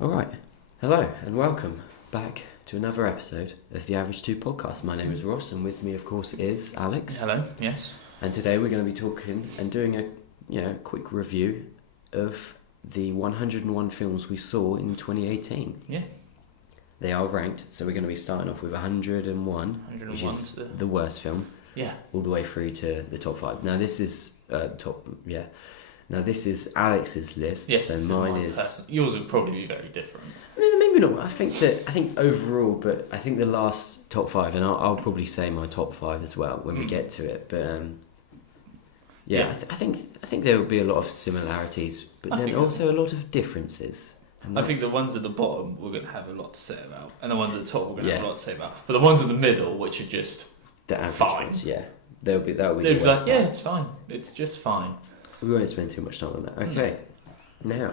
Alright, hello and welcome back to another episode of the AV2 Podcast. My name is Ross and with me of course is Alex. Hello, yes. And today we're going to be talking and doing a quick review of the 101 films we saw in 2018. Yeah. They are ranked, so we're going to be starting off with 101, which is the worst film. Yeah. All the way through to the top 5. Now this is Now this is Alex's list, yes, so mine is... Yours would probably be very different. I mean, maybe not. I think overall, but I think the last top 5, and I'll probably say my top 5 as well when we get to it. But I think there will be a lot of similarities, but then also a lot of differences. I think the ones at the bottom we're going to have a lot to say about, and the ones at the top we're going to have a lot to say about. But the ones in the middle, which are just the average fine, ones, that'll be the like, worst part. it's fine. It's just fine. We won't spend too much time on that. Okay, now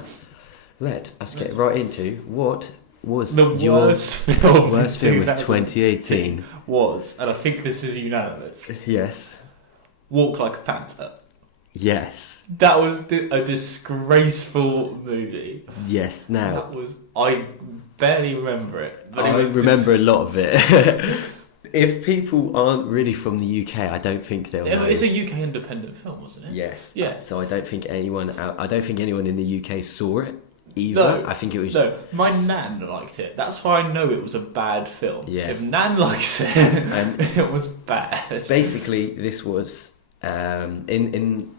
let us get right into what was the worst film of 2018 was, and I think this is unanimous. Yes. Walk Like a Panther. Yes. That was a disgraceful movie. Yes. Now I barely remember it, but I remember a lot of it. If people aren't really from the UK, I don't think they'll know. It's a UK independent film, wasn't it? Yes. Yeah. So I don't think anyone in the UK saw it either. No, I think it was... No, my nan liked it. That's why I know it was a bad film. Yes. If nan likes it, it was bad. Basically, this was in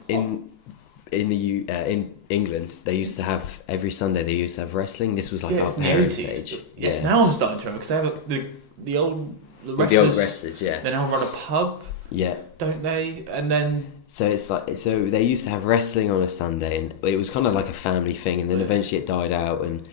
England. They used to have every Sunday. They used to have wrestling. This was like our parents' age. Yes. Now I'm starting to remember because they have the old wrestlers. The old wrestlers, yeah. They now run a pub. Yeah. Don't they? And then. So it's like they used to have wrestling on a Sunday, and it was kind of like a family thing, and then eventually it died out, and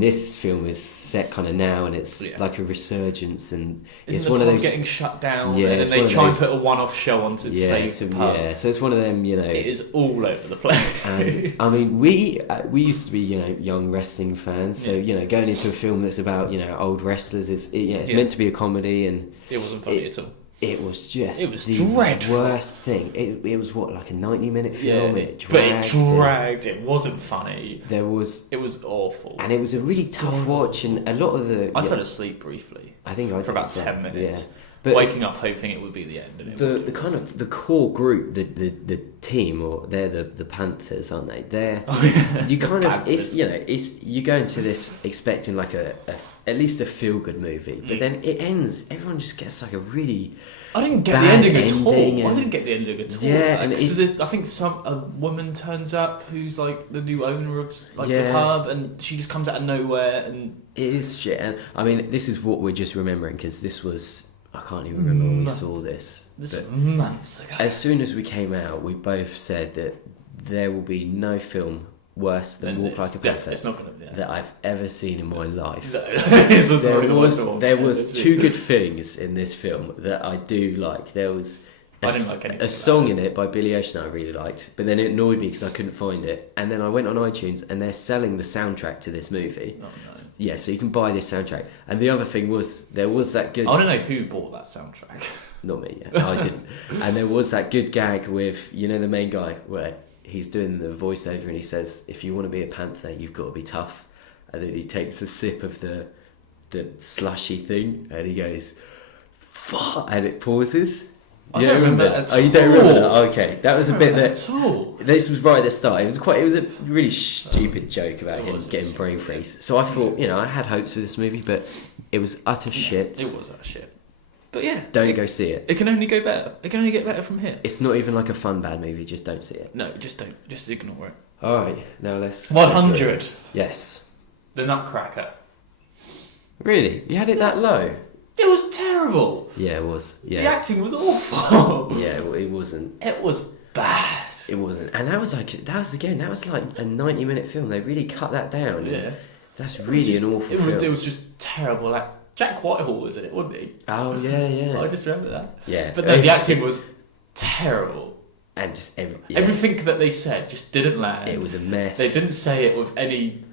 this film is set kind of now, and it's like a resurgence, and it's one of those getting shut down, and then they try and put a one-off show on to save the pub. Yeah, so it's one of them, It is all over the place. And, I mean, we used to be young wrestling fans, so going into a film that's about old wrestlers, it's meant to be a comedy, and it wasn't funny at all. It was just the dreadful. Worst thing. It was like a 90-minute film. It dragged. It wasn't funny. It was awful, and it was a really tough watch. And a lot of I fell asleep briefly. I think for about 10 minutes. Yeah. But waking up hoping it would be the end. And the kind of the core group, the team, or they're the Panthers, aren't they? You kind of it's you go into this expecting like at least a feel good movie, but then it ends. Everyone just gets like a really. I didn't get the ending at all. I didn't get the ending at all. Yeah, and I think a woman turns up who's like the new owner of the pub, and she just comes out of nowhere, and it is shit. And I mean, this is what we're just remembering because this was. I can't even remember when we saw this. This was months ago. As soon as we came out, we both said that there will be no film worse than Walk Like a Panther that I've ever seen in my life. There was two good things in this film that I do like. There was a song in it by Billy Ocean I really liked, but then it annoyed me because I couldn't find it. And then I went on iTunes and they're selling the soundtrack to this movie. Oh, no. Yeah, so you can buy this soundtrack. And the other thing was, there was that good... I don't know who bought that soundtrack. Not me, I didn't. And there was that good gag with, the main guy, where he's doing the voiceover and he says, if you want to be a panther, you've got to be tough. And then he takes a sip of the slushy thing and he goes, fuck, and it pauses. I don't remember that at all. You don't remember that? Okay, that was a bit that... at all. This was right at the start. It was a really stupid joke about him getting brain freeze. So I thought, I had hopes for this movie, but it was utter shit. It was utter shit. But yeah. Don't go see it. It can only go better. It can only get better from here. It's not even like a fun bad movie, just don't see it. No, just don't. Just ignore it. Alright, now let's... 100. Yes. The Nutcracker. Really? You had it that low? It was terrible. Yeah, it was. Yeah. The acting was awful. Yeah, it wasn't. It was bad. It wasn't. And that was like a 90-minute film. They really cut that down. Yeah. That's really an awful film. It was just terrible. Like, Jack Whitehall was in it, wasn't he? Oh, yeah. I just remember that. Yeah. But no, the acting was terrible. And just everything that they said just didn't land. It was a mess. They didn't say it with any,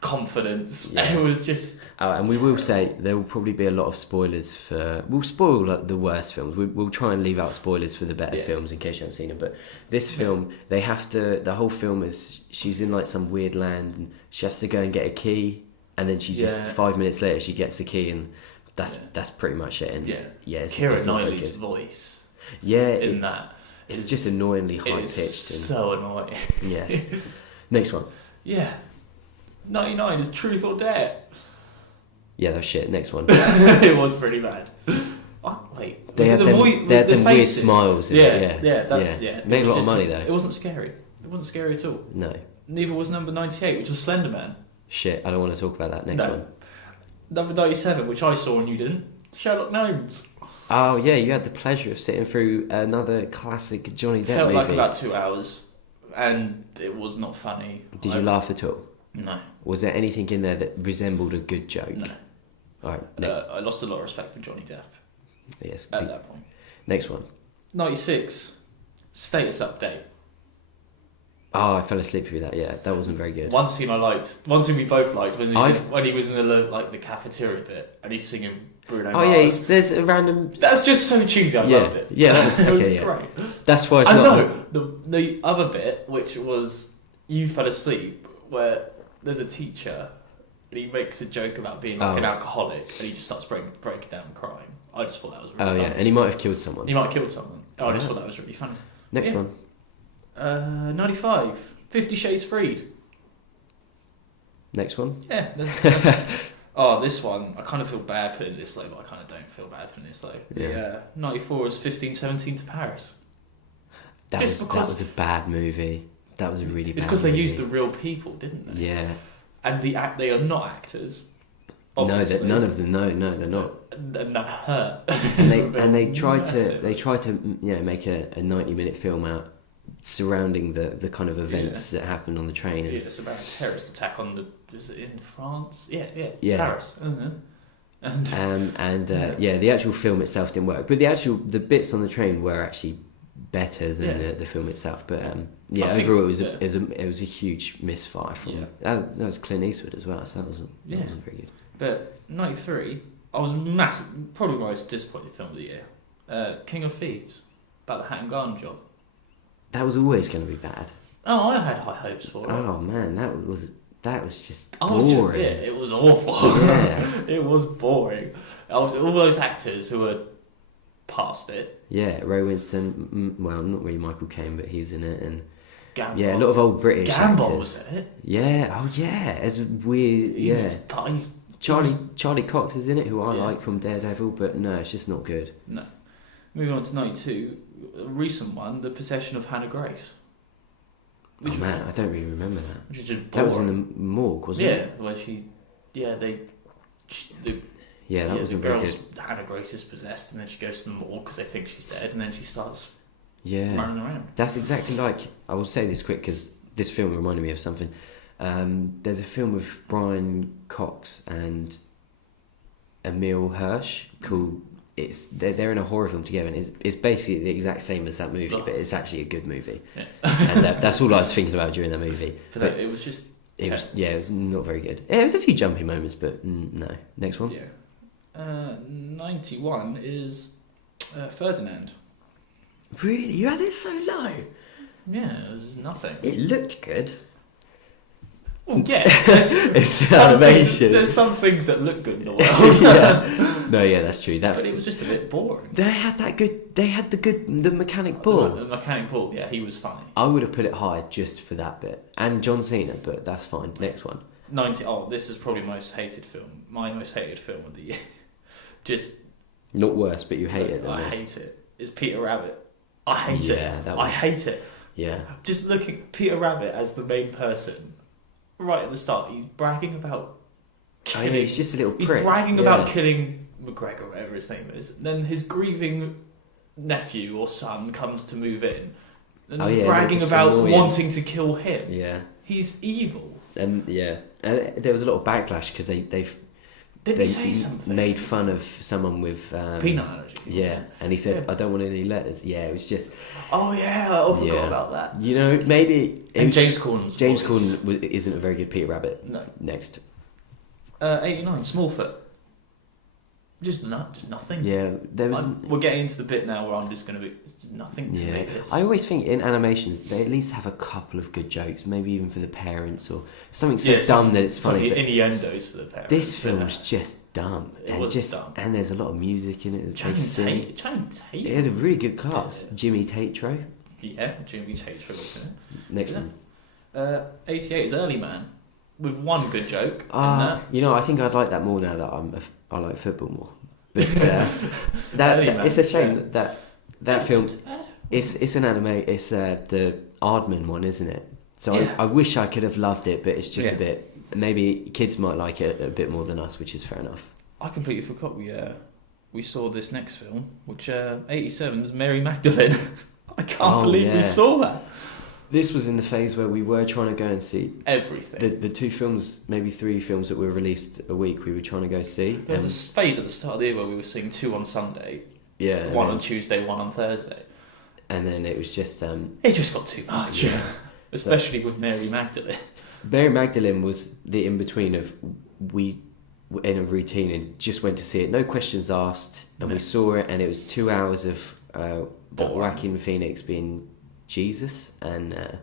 confidence. Yeah. It was just. And we will say there will probably be a lot of spoilers for. We'll spoil the worst films. We'll try and leave out spoilers for the better films in case you haven't seen them. But this film, they have to. The whole film is she's in like some weird land and she has to go and get a key, and then she just 5 minutes later she gets the key, and that's pretty much it. And it's Keira Knightley's voice. Yeah, in that. It's just annoyingly high pitched. So annoying. Yes. Next one. Yeah. 99 is Truth or Dare. Yeah, that was shit. Next one. It was pretty bad. Wait. They had them weird smiles. Yeah. Made a lot of money though. It wasn't scary. It wasn't scary at all. No. Neither was number 98, which was Slender Man. Shit, I don't want to talk about that. Next one. Number 97, which I saw and you didn't. Sherlock Gnomes. Oh yeah, you had the pleasure of sitting through another classic Johnny Depp Felt movie. Like about 2 hours, and it was not funny. Did you laugh at all? No. Was there anything in there that resembled a good joke? No. All right. I lost a lot of respect for Johnny Depp. Yes. At that point. Next one. 96. Status update. Oh, I fell asleep through that. Yeah, that wasn't very good. One scene I liked. One scene we both liked was when he was in the cafeteria bit and he's singing Bruno Mars. Oh yeah, there's a random. That's just so cheesy. I loved it. Yeah, that was, it was okay, great. That's why. The other bit, which was you fell asleep, where there's a teacher and he makes a joke about being like an alcoholic and he just starts breaking down and crying. I just thought that was really funny. Yeah, and he might have killed someone. I just thought that was really funny. Next one. 95. 50 Shades Freed. Next one. Yeah. This one. I kind of feel bad putting this low, but I kind of don't feel bad putting this low. Yeah. 94 is 1517 to Paris. That was a bad movie. That was a really bad movie. It's because they used the real people, didn't they? Yeah. And they are not actors. Obviously. No, none of them. No, they're not. And that hurt. and they tried to make a 90-minute film out surrounding the kind of events that happened on the train. And it's about a terrorist attack was it in France? Yeah. Paris. The actual film itself didn't work, but the bits on the train were actually better than the film itself. But overall it was a huge misfire from that was Clint Eastwood as well, so that wasn't very good. But 93, I was massive, probably my most disappointed film of the year. King of Thieves, about the Hatton Garden job. That was always going to be bad. Oh, I had high hopes for it. Oh man, that was just boring. It was awful. Yeah. It was boring. All those actors who were past it. Yeah, Ray Winston. Well, not really Michael Caine, but he's in it, and Gambol. Yeah, a lot of old British Gambol actors. Was it? Yeah. Oh yeah. It's weird. Charlie Cox is in it, who I like from Daredevil, but no, it's just not good. No. Moving on to 92, a recent one, The Possession of Hannah Grace. I don't really remember that. Which is just boring. That was in the morgue, wasn't it? Yeah, where that wasn't very good. Hannah Grace is possessed, and then she goes to the morgue because they think she's dead, and then she starts running around. That's exactly like, I will say this quick because this film reminded me of something. There's a film with Brian Cox and Emile Hirsch called they're in a horror film together, and it's basically the exact same as that movie, but it's actually a good movie. Yeah. And that's all I was thinking about during that movie. It was not very good. Yeah, there was a few jumpy moments, but no. Next one. Yeah. 91 is Ferdinand. Really? You had it so low? Yeah, it was nothing. It looked good. Well, yeah, it's animation. There's some things that look good in the world. That's true. But it was just a bit boring. They had the mechanic bull. The mechanic bull, yeah, he was funny. I would have put it higher just for that bit. And John Cena, but that's fine. Next one. 90. Oh, this is probably my most hated film of the year. Just not worse, but you hate it. I hate it. It's Peter Rabbit. I hate it. I hate it. Yeah. Just looking at Peter Rabbit as the main person. Right at the start, he's bragging about killing... he's just a little prick. He's bragging about killing McGregor, whatever his name is. Then his grieving nephew or son comes to move in. And he's bragging about wanting to kill him. Yeah. He's evil. And there was a lot of backlash because they Did he say something? Made fun of someone with peanut allergy. Yeah, and he said, "I don't want any letters." Yeah, it was just. Oh yeah, I forgot about that. You know, maybe. And James Corden isn't a very good Peter Rabbit. No. Next. 89, Smallfoot. Just nothing. Yeah, there was. We're getting into the bit now where I'm just going to be nothing to make this. I always think in animations they at least have a couple of good jokes, maybe even for the parents or something so dumb that it's funny. Some innuendos for the parents. This film's just dumb. It was dumb. And there's a lot of music in it. Channing Tate. It had a really good cast. Jimmy Tatro. Yeah, Jimmy Tatro was in it. Next one. 88 is Early Man, with one good joke in that. You know, I think I'd like that more now that I like football more. But that it's a shame that film. It's an anime. It's the Aardman one, isn't it? So I wish I could have loved it, but it's just a bit. Maybe kids might like it a bit more than us, which is fair enough. I completely forgot we saw this next film, which 87 is Mary Magdalene. I can't believe we saw that. This was in the phase where we were trying to go and see everything. The 2 films, maybe 3 films that were released a week, we were trying to go see. There was a phase at the start of the year where we were seeing 2 on Sunday, 1 on Tuesday, 1 on Thursday. And then it was just... it just got too much. Yeah. Especially with Mary Magdalene. Mary Magdalene was the in-between of we were in a routine and just went to see it, no questions asked, and we saw it, and it was 2 hours of Joaquin Phoenix being... Jesus and and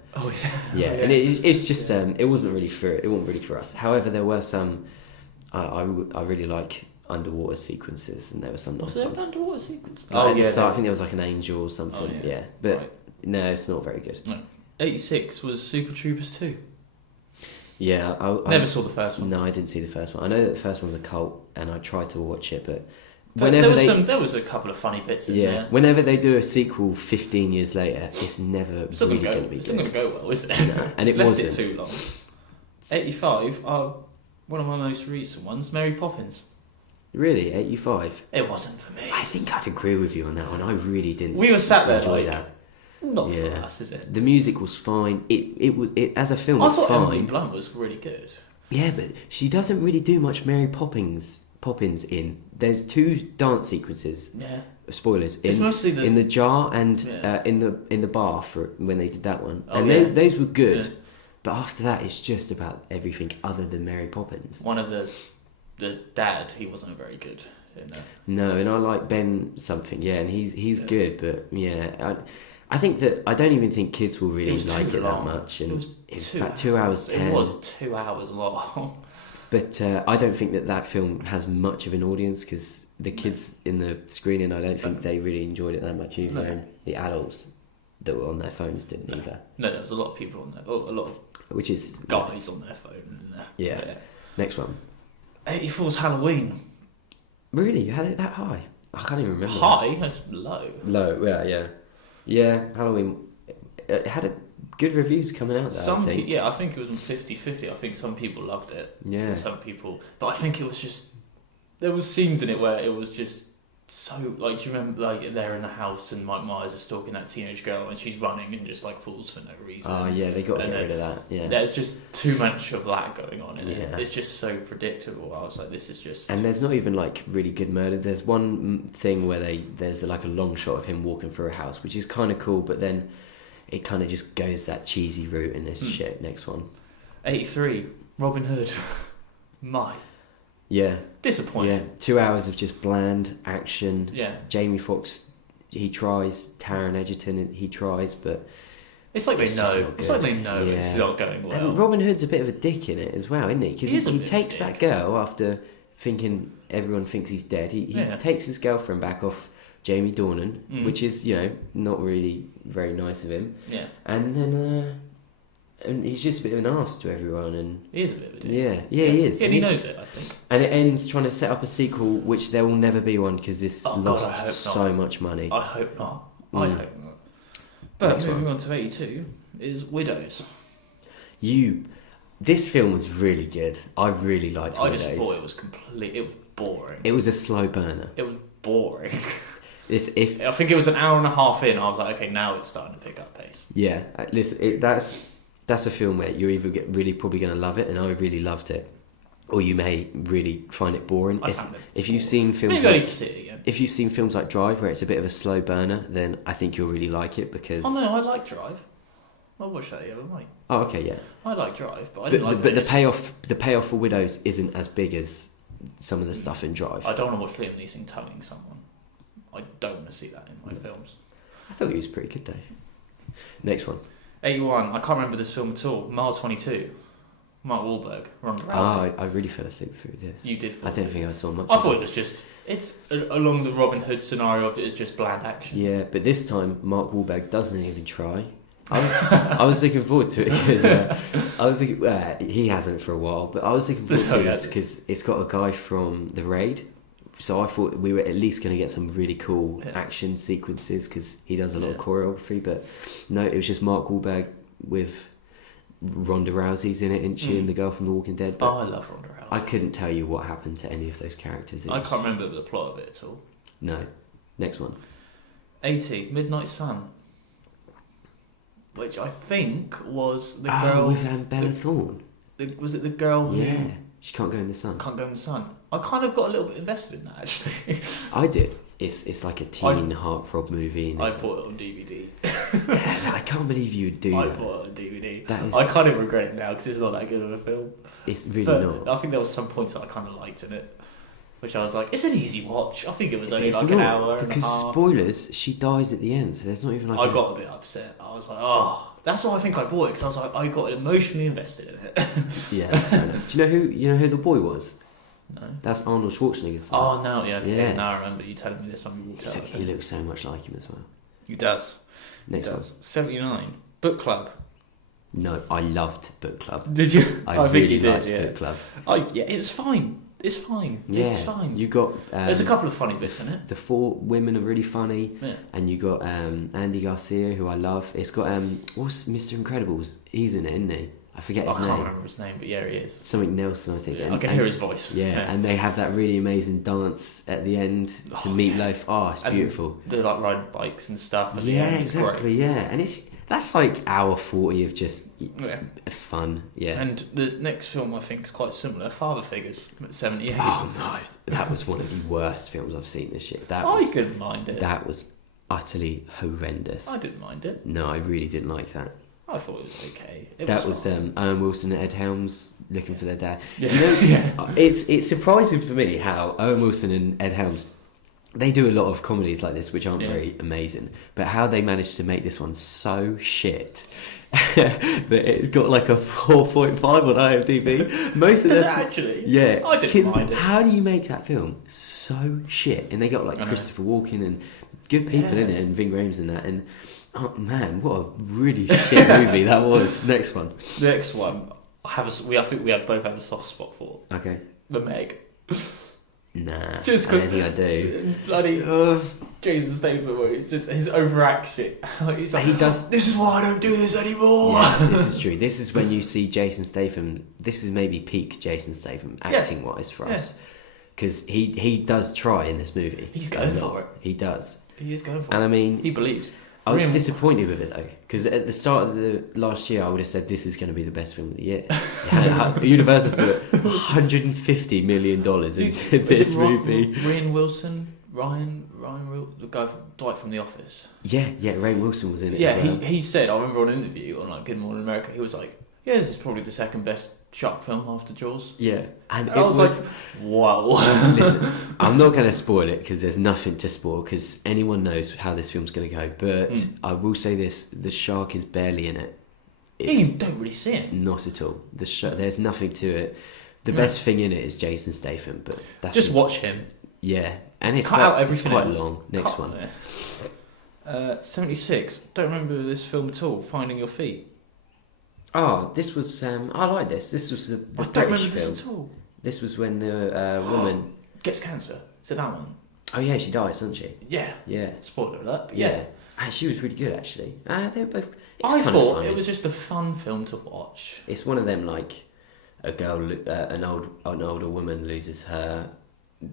it's just it wasn't really for us. However, there were some I really like underwater sequences, and there were some nice ones. Underwater sequences? At the start, I think there was like an angel or something. But no, it's not very good. No. 86 was Super Troopers 2. Yeah, I never saw the first one. No, I didn't see the first one. I know that the first one was a cult, and I tried to watch it, but. There was a couple of funny bits in there. Whenever they do a sequel 15 years later, it's never really going to be good. It's not going to go well, is it? No, and it wasn't. Left it too long. 85, one of my most recent ones, Mary Poppins. Really? 85? It wasn't for me. I think I'd agree with you on that one. I really didn't. We were sat there enjoy that. Not for us, is it? The music was fine. It was as a film. I thought Emily Blunt was really good. Yeah, but she doesn't really do much Mary Poppins in. There's 2 dance sequences. Yeah. Spoilers. It's mostly in the jar and in the bar for when they did that one. Those were good. Yeah. But after that, it's just about everything other than Mary Poppins. One of the dad, he wasn't very good in that. No, and I like Ben something. Yeah, and he's good, but I think that I don't even think kids will really like it that much. And it's about 2 hours 10. It was 2 hours long. But I don't think that film has much of an audience because the kids in the screening, I don't think they really enjoyed it that much either. No. And the adults that were on their phones didn't either. No, there was a lot of people on there. A lot of guys on their phone. In there. Yeah. Next one. 84's Halloween. Really? You had it that high? I can't even remember. High? That's low. Low, yeah. Yeah, Halloween. It had good reviews coming out there, I think it was 50-50. I think some people loved it. Yeah. And some people... But I think it was just... There was scenes in it where it was just so... Like, do you remember, like, they're in the house and Mike Myers is stalking that teenage girl and she's running and just, like, falls for no reason. Oh, yeah, they got to get rid of that, yeah. There's just too much of that going on in it. It's just so predictable. I was like, this is just... And there's not even, like, really good murder. There's one thing where there's, like, a long shot of him walking through a house, which is kind of cool, but then... It kind of just goes that cheesy route in this shit. Next one. 83, Robin Hood. Yeah. Disappointing. Yeah. 2 hours of just bland action. Yeah. Jamie Foxx, he tries. Taron Egerton, he tries, but... It's like they know. It's like they know it's not going well. And Robin Hood's a bit of a dick in it as well, isn't he? Because he takes that girl after thinking everyone thinks he's dead. He takes his girlfriend back off... Jamie Dornan, which is, not really very nice of him. Yeah. And then, and he's just a bit of an arse to everyone. And he is a bit of a dick. Yeah, he is. Yeah, and he knows it, I think. And it ends trying to set up a sequel, which there will never be one because this lost so much money. I hope not. I hope not. But moving on to 82 is Widows. This film was really good. I really liked Widows. I just thought it was boring. It was a slow burner. It was boring. I think it was an hour and a half in. I was like, okay, now it's starting to pick up pace. Yeah, listen, that's a film where you're either really probably going to love it, and I really loved it. or you may really find it boring. If you've seen films, maybe I need to see it again. If you've seen films like Drive, where it's a bit of a slow burner, then I think you'll really like it because. Oh no, I like Drive. I watched that the other night. Oh, okay, yeah. I like Drive, but I didn't like. But the payoff for Widows isn't as big as some of the stuff in Drive. I don't want to watch Liam Neeson toning someone. I don't want to see that in my films. I thought he was pretty good though. Next one. 81. I can't remember this film at all. Mile 22. Mark Wahlberg. Ronda Rousey. I really fell asleep through this. You did. I don't think I saw much. I thought it was just. It's along the Robin Hood scenario of it's just bland action. Yeah, but this time Mark Wahlberg doesn't even try. I was looking forward to it because I was thinking he hasn't for a while, but I was looking forward to it because it's got a guy from The Raid. So I thought we were at least going to get some really cool action sequences because he does a lot of choreography. But no, it was just Mark Wahlberg with Ronda Rousey's in it, isn't she? And the girl from The Walking Dead. But I love Ronda Rousey. I couldn't tell you what happened to any of those characters. I can't remember the plot of it at all. No. Next one. 80. Midnight Sun. Which I think was the girl... with Bella Thorne. Was it the girl who... Yeah. She can't go in the sun. Can't go in the sun. I kind of got a little bit invested in that, actually. I did. It's like a teen heartthrob movie. I bought it on DVD. I can't believe you would do that. I bought it on DVD. I kind of regret it now because it's not that good of a film. It's really not. I think there was some points that I kind of liked in it. Which I was like, it's an easy watch. I think it was only like an hour and a half. Because spoilers, she dies at the end, so there's not even like... I got a bit upset. I was like, oh... That's why I think I bought it, because I was like, I got emotionally invested in it. Yeah. Do you know who the boy was? No. That's Arnold Schwarzenegger's son. Oh, no, yeah, okay. Yeah. Now I remember you telling me this when we walked out. He looks so much like him as well. He does. Next one. 79. Book Club. No, I loved Book Club. Did you? I really think you did, liked Book Club. Yeah, it was fine. It's fine. Yeah, it's fine. You got... there's a couple of funny bits in it. The four women are really funny. Yeah. And you got Andy Garcia, who I love. It's got... what's Mr. Incredibles? He's in it, isn't he? I forget his name. I can't remember his name, but yeah, he is. Something Nelson, I think. Yeah, I can hear his voice. Yeah, and they have that really amazing dance at the end to Meatloaf. Oh, it's beautiful. They're like riding bikes and stuff. Yeah, exactly, yeah. And that's like hour 40 of just fun, yeah. And the next film I think is quite similar, Father Figures, at 78. Oh no, that was one of the worst films I've seen this year. I couldn't mind it. That was utterly horrendous. I didn't mind it. No, I really didn't like that. I thought it was okay. That was Owen Wilson and Ed Helms looking for their dad. Yeah. You know, it's surprising for me how Owen Wilson and Ed Helms, they do a lot of comedies like this which aren't very amazing, but how they managed to make this one so shit that it's got like a 4.5 on IMDb. Most of them actually. Yeah, I didn't mind it. How do you make that film so shit? And they got like Christopher Walken and good people in it, and Ving Rhames and that, and oh man, what a really shit movie that was. Next one. I think we both have a soft spot for. Okay. The Meg. Nah, just I don't think I do. Bloody Jason Statham, it's just his overaction. He's like, he does. This is why I don't do this anymore. Yeah, this is true. This is when you see Jason Statham. This is maybe peak Jason Statham acting wise for us, because he does try in this movie. He's going for it. He does. He is going for it. And I mean, he believes. I was disappointed with it though, because at the start of the last year I would have said this is going to be the best film of the year. Universal put $150 million into this movie. Ryan Wilson, the guy from Dwight from The Office. Yeah, Ray Wilson was in it. Yeah, as well. he said, I remember on an interview on like Good Morning America, he was like, yeah, this is probably the second best shark film after Jaws. Yeah, and I was like, wow. Listen, I'm not going to spoil it because there's nothing to spoil because anyone knows how this film's going to go. But I will say this: the shark is barely in it. You don't really see it. Not at all. There's nothing to it. The best thing in it is Jason Statham, but that's just watch him. Yeah, and it's quite long. Next one. 76. Don't remember this film at all. Finding Your Feet. Oh, this was. I like this. This was the I don't remember this at all. This was when the woman gets cancer. Is it that one? Oh yeah, she dies, doesn't she? Yeah. Yeah. Spoiler alert. Yeah. And she was really good actually. They were both. I thought it was just a fun film to watch. It's one of them like a girl, an older woman loses her.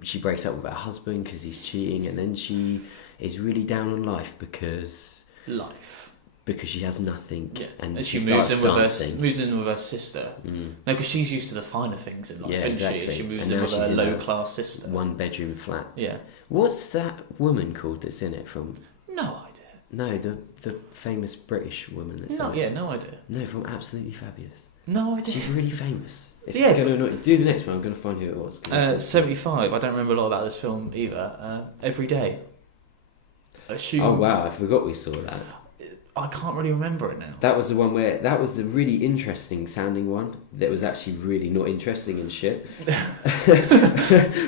She breaks up with her husband because he's cheating, and then she is really down on life because life. because she has nothing, and she moves in with her sister. No, because she's used to the finer things in life, isn't exactly. she moves in with her low class sister. 1-bedroom flat. Yeah. What's that woman called that's in it from? No idea. No, the famous British woman that's in it. No idea. No, from Absolutely Fabulous. No idea. She's really famous. Do the next one. I'm going to find who it was. 75. I don't remember a lot about this film either. Every Day. Oh wow! I forgot we saw that. I can't really remember it now. That was the one where that was the really interesting sounding one. That was actually really not interesting and shit.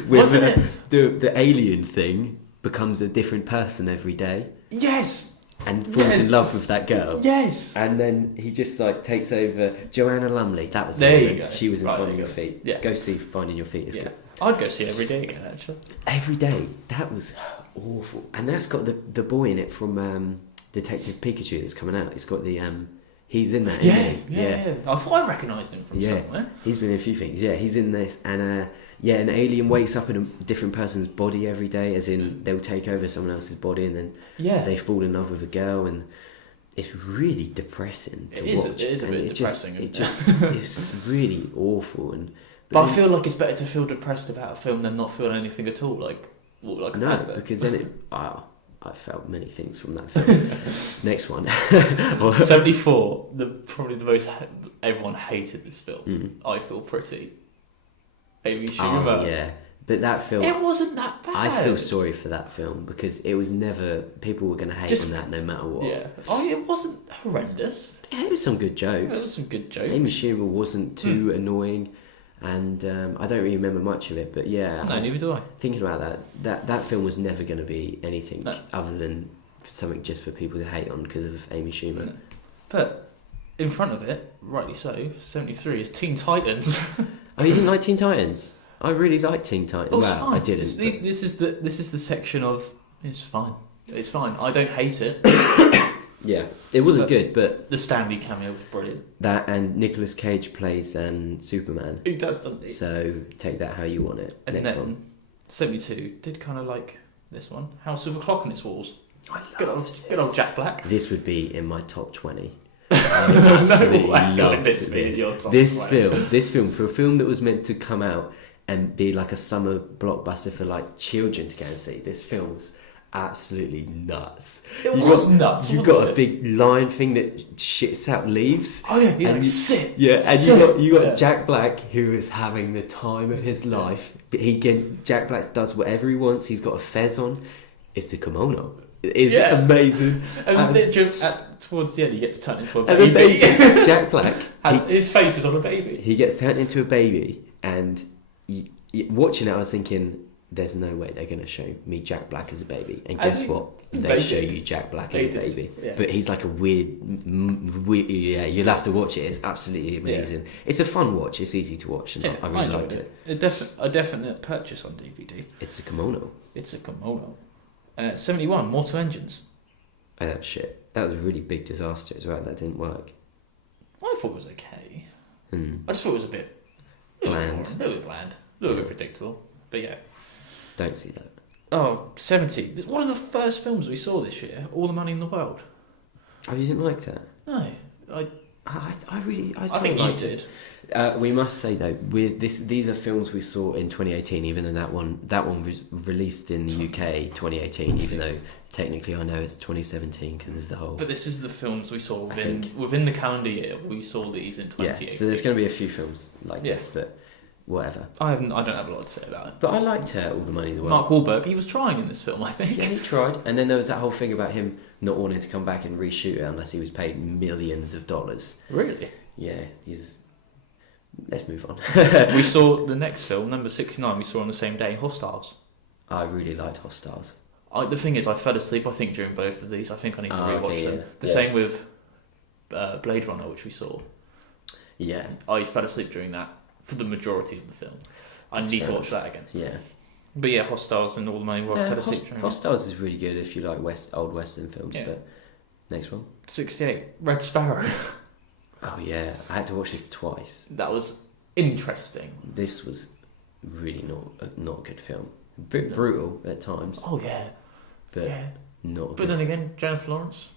Wasn't it? The alien thing becomes a different person every day. Yes. And falls in love with that girl. Yes. And then he just like takes over. Joanna Lumley. That was there. You go. She was in Finding Your Feet. Yeah. Go see Finding Your Feet. It's good. I'd go see Every Day again. Actually. Every Day. That was awful. And that's got the boy in it from Detective Pikachu that's coming out. It's got the he's in that. Yeah. I thought I recognised him from somewhere. He's been in a few things. Yeah, he's in this, and an alien wakes up in a different person's body every day, as in they'll take over someone else's body, and then they fall in love with a girl, and it's really depressing to watch. It is a bit depressing. It's really awful, but I feel like it's better to feel depressed about a film than not feel anything at all. Because then I felt many things from that film. Next one. 74. Probably the most everyone hated this film. I Feel Pretty. Amy Schumer. Oh, yeah. But that film... It wasn't that bad. I feel sorry for that film because it was never... People were going to hate on that no matter what. Yeah. It wasn't horrendous. Yeah, there was some good jokes. Amy Schumer wasn't too annoying, and I don't really remember much of it, but yeah. No, neither do I. Thinking about that film was never going to be anything other than something just for people to hate on because of Amy Schumer. No. But in front of it, rightly so, 73 is Teen Titans. Oh, you didn't like Teen Titans? I really liked Teen Titans. Oh, well, fine. I didn't. This is the section of it's fine. It's fine. I don't hate it. Yeah, it wasn't good, but the Stanley cameo was brilliant. That and Nicolas Cage plays Superman. He does, doesn't he? So take that how you want it. And Next then one. 72 did kind of like this one, House of a Clock on Its Walls. Good old Jack Black. This would be in my top 20. I absolutely loved this film for a film that was meant to come out and be like a summer blockbuster for like children to go and see. This film's absolutely nuts. It was nuts. You got a big lion thing that shits out leaves. Oh yeah, he's like sit. Yeah, and you got Jack Black who is having the time of his life. Jack Black does whatever he wants. He's got a fez on. It's a kimono. It's amazing. And towards the end, he gets turned into a baby. Jack Black, his face is on a baby. He gets turned into a baby, and watching it, I was thinking, "There's no way they're going to show me Jack Black as a baby." And guess what? They show you Jack Black as a baby, but he's like a weird. Yeah, you'll have to watch it. It's absolutely amazing. It's a fun watch. It's easy to watch, and I really liked it. A definite purchase on DVD. It's a kimono. 71, Mortal Engines. Oh, that shit. That was a really big disaster as well. That didn't work. I thought it was okay. I just thought it was a bit bland. A little bit predictable. But yeah. Don't see that. Oh, 70. It's one of the first films we saw this year. All the Money in the World. Oh, you didn't like that? No. I think you did. We must say though, these are films we saw in 2018. Even though that one was released in the UK 2018, even though technically I know it's 2017 because of the whole. But this is the films we saw within the calendar year. We saw these in 2018. Yeah, so there's going to be a few films like this, but whatever. I don't have a lot to say about it. But I liked All the Money in the World. Mark Wahlberg, he was trying in this film, I think. Yeah, he tried. And then there was that whole thing about him not wanting to come back and reshoot it unless he was paid millions of dollars. Really? Yeah, let's move on. We saw the next film, number 69, we saw on the same day, Hostiles. I really liked Hostiles. The thing is, I fell asleep, I think, during both of these. I think I need to rewatch them. The same with Blade Runner, which we saw. Yeah. I fell asleep during that for the majority of the film. I need to watch that again. Yeah. But yeah, Hostiles and All the Money in the World, fell asleep during Hostiles is really good if you like old Western films. Yeah. But next one. 68, Red Sparrow. Oh yeah, I had to watch this twice. That was interesting. This was really not a good film. A bit brutal at times. Oh yeah. But not. But then again, Jennifer Lawrence.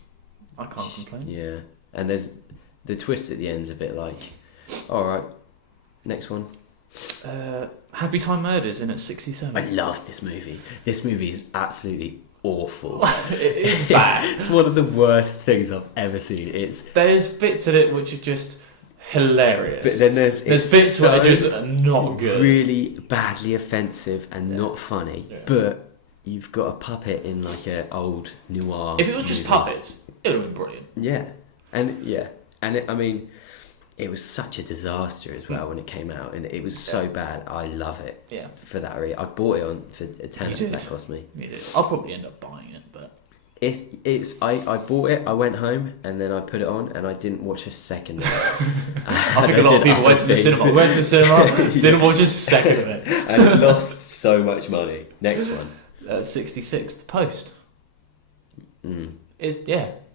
I can't complain. Yeah, and there's the twist at the end's a bit like, all right, next one. Happy Time Murders in at 67. I love this movie. This movie is absolutely awful. It is bad. It's one of the worst things I've ever seen. There's bits in it which are just hilarious. But then there's bits that are just not good. Really badly offensive and not funny. Yeah. But you've got a puppet in like an old noir. If it was just puppets, it would have been brilliant. Yeah. It was such a disaster as well when it came out, and it was so bad. I love it. Yeah. For that reason, I bought it for a tenner. That cost me. You did. I'll probably end up buying it, but I bought it. I went home and then I put it on, and I didn't watch a second of it. I think a lot of people went to the cinema. Didn't watch a second of it, and lost so much money. Next one, 66. The Post. Mm. It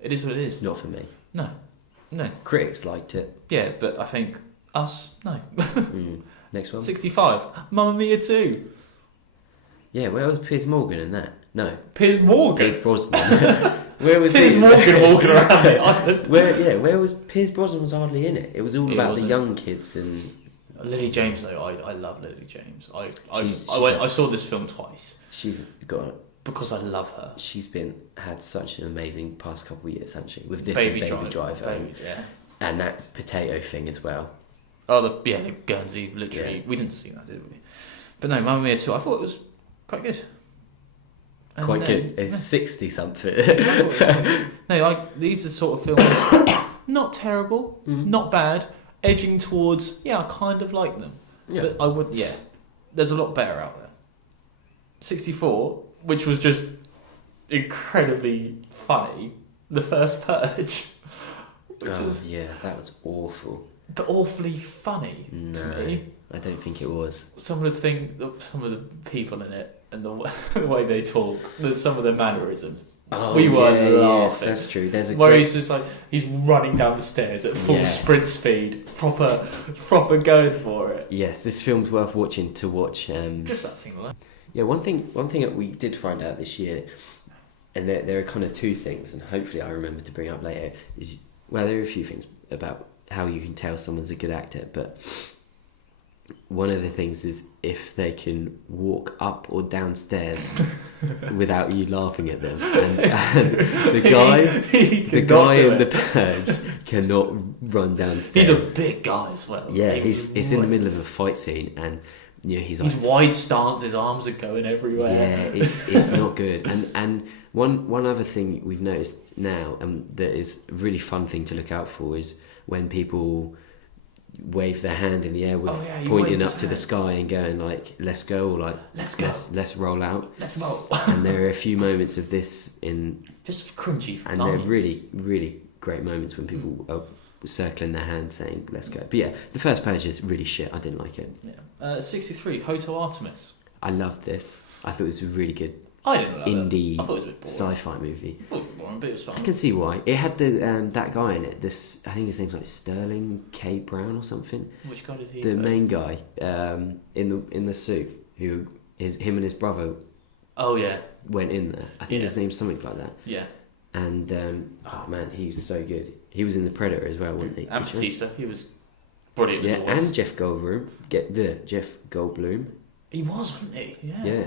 is what it is. It's not for me. No. Critics liked it. Yeah, but I think us, no. Next one. 65. Mamma Mia 2. Yeah, where was Piers Morgan in that? No. Piers Morgan? Piers Brosnan. Where was Piers Morgan walking around the island? Where was Piers Brosnan? Was hardly in it. It was all about the young kids and... Lily James, though, I love Lily James. I saw this film twice. She's got... Because I love her. She's had such an amazing past couple of years, hasn't she? With this Baby Driver. Yeah. And that potato thing as well. Oh, the Guernsey, literally. Yeah. We didn't see that, did we? But no, Mamma Mia 2, I thought it was quite good. And good. It's 60-something. No, these are sort of films, not terrible, not bad, edging towards, I kind of like them. Yeah. But I would, there's a lot better out there. 64... which was just incredibly funny. The First Purge. That was awful. But awfully funny to me. I don't think it was. Some of the people in it and the way they talk, some of their mannerisms. We were laughing. Yes, that's true. He's just like he's running down the stairs at full sprint speed, proper going for it. Yes, this film's worth watching to watch. Just that thing alone. Yeah, one thing that we did find out this year, and there are kind of two things, and hopefully I remember to bring up later, is, well, there are a few things about how you can tell someone's a good actor, but one of the things is if they can walk up or downstairs without you laughing at them. And the guy in The Purge cannot run downstairs. He's a big guy as well. Yeah, it's in the middle of a fight scene, and he's like, wide stance, his arms are going everywhere. Yeah, it's not good. And one other thing we've noticed now, that is a really fun thing to look out for, is when people wave their hand in the air, pointing up to the sky and going like, "Let's go," or like, "Let's go, let's roll out." Let's roll. And there are a few moments of this in just cringy, and they're really, really great moments when people are circling their hand saying "Let's go." But yeah, The First Purge is really shit. I didn't like it. Yeah. 63, Hotel Artemis. I loved this. I thought it was a really good indie sci-fi movie. I thought it was boring, but it was fun. I can see why. It had that guy in it. I think his name's like Sterling K. Brown or something. Which guy did he? The main guy in the suit, him and his brother. Oh yeah. Went in there. I think his name's something like that. Yeah. And oh man, he's so good. He was in The Predator as well, wasn't he? And Batista, he was brilliant. Yeah, and Jeff Goldblum. Jeff Goldblum. He was, wasn't he? Yeah. Yeah.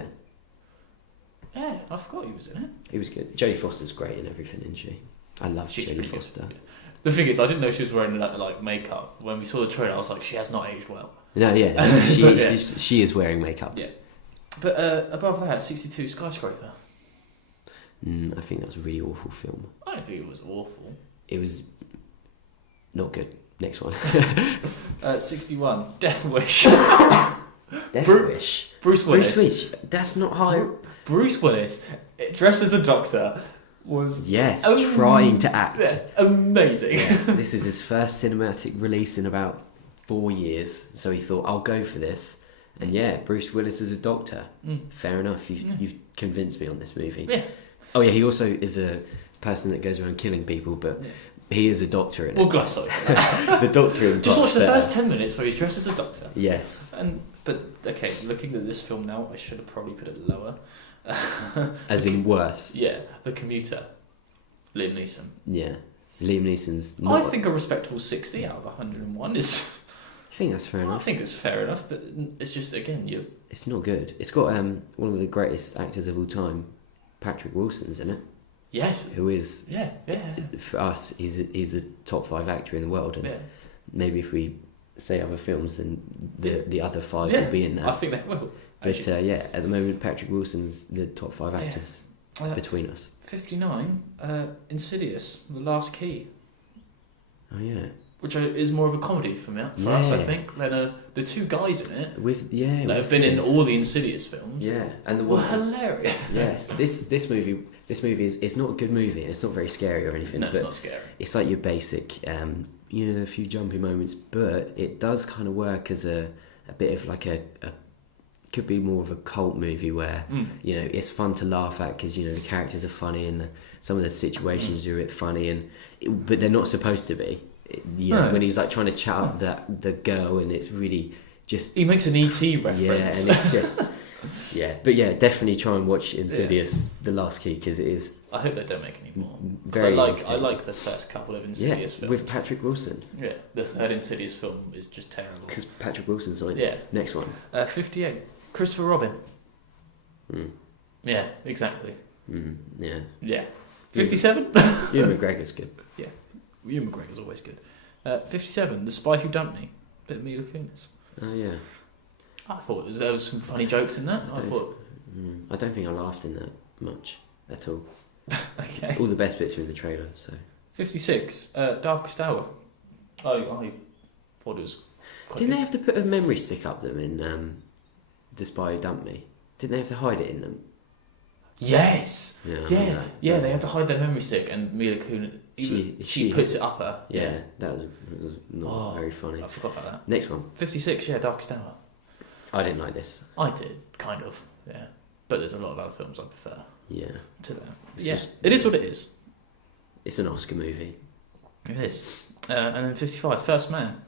Yeah, I forgot he was in it. He was good. Jodie Foster's great in everything, isn't she? I love Jodie Foster. Good. The thing is, I didn't know she was wearing like makeup. When we saw the trailer, I was like, she has not aged well. No, yeah, she is wearing makeup. Yeah, but above that, 62, Skyscraper. I think that was a really awful film. I don't think it was awful. It was not good. Next one. 61, Death Wish. Death Wish. Bruce Willis. Bruce Willis. That's not high. Bruce Willis, dressed as a doctor, was trying to act. Yeah, amazing. Yes, this is his first cinematic release in about 4 years, so he thought, I'll go for this. And yeah, Bruce Willis is a doctor. Fair enough. You've convinced me on this movie. Yeah. Oh yeah, he also is a person that goes around killing people, but he is a doctor in it. Well, glass over. The doctor in just watch the first 10 minutes where he's dressed as a doctor. Yes. But okay, looking at this film now, I should have probably put it lower. As in worse. Yeah, The Commuter. Liam Neeson. Yeah. Liam Neeson's not... I think a respectable 60 out of 101 is... I think that's fair enough. I think it's fair enough, but it's just, again, you... It's not good. It's got one of the greatest actors of all time, Patrick Wilson's in it. Yes. Who is... Yeah. For us, he's a top 5 actor in the world. And maybe if we say other films, then the other 5 will be in there. I think they will. But at the moment, Patrick Wilson's the top 5 actors between us. 59, Insidious, The Last Key. Oh, yeah. Which is more of a comedy for us, I think. Than the 2 guys in it that have been in all the Insidious films. Yeah, and the were hilarious. Yes, this movie is it's not a good movie. And it's not very scary or anything. No, it's not scary. It's like your basic, a few jumpy moments, but it does kind of work as a bit of like a could be more of a cult movie where it's fun to laugh at because the characters are funny and some of the situations are a bit funny but they're not supposed to be. When he's like trying to chat up the girl and it's really just he makes an ET reference. Yeah, and it's just but definitely try and watch Insidious, The Last Key, because it is. I hope they don't make any more. Because I like the first couple of Insidious films with Patrick Wilson. Yeah, the third Insidious film is just terrible because Patrick Wilson's on it. Next one. 58. Christopher Robin. Yeah, exactly. Yeah. 57. Ewan McGregor's good. Yeah, Ewan McGregor's always good. 57. The Spy Who Dumped Me. Bit of Mila Kunis. Oh yeah. I thought there was some funny jokes in that. I don't think I laughed in that much at all. Okay. All the best bits are in the trailer. So. 56. Darkest Hour. I thought it was. Didn't they have to put a memory stick up them in The Spy Who Dumped Me? Didn't they have to hide it in them? Yes. Yeah. They had to hide their memory stick, and Mila Kunis. She puts it up her. Yeah, that was not very funny. I forgot about that. Next one. 56. Yeah, Darkest Hour. I didn't like this. I did, kind of. Yeah, but there's a lot of other films I prefer. Yeah. To that. It is what it is. It's an Oscar movie. It is. And then 55. First Man.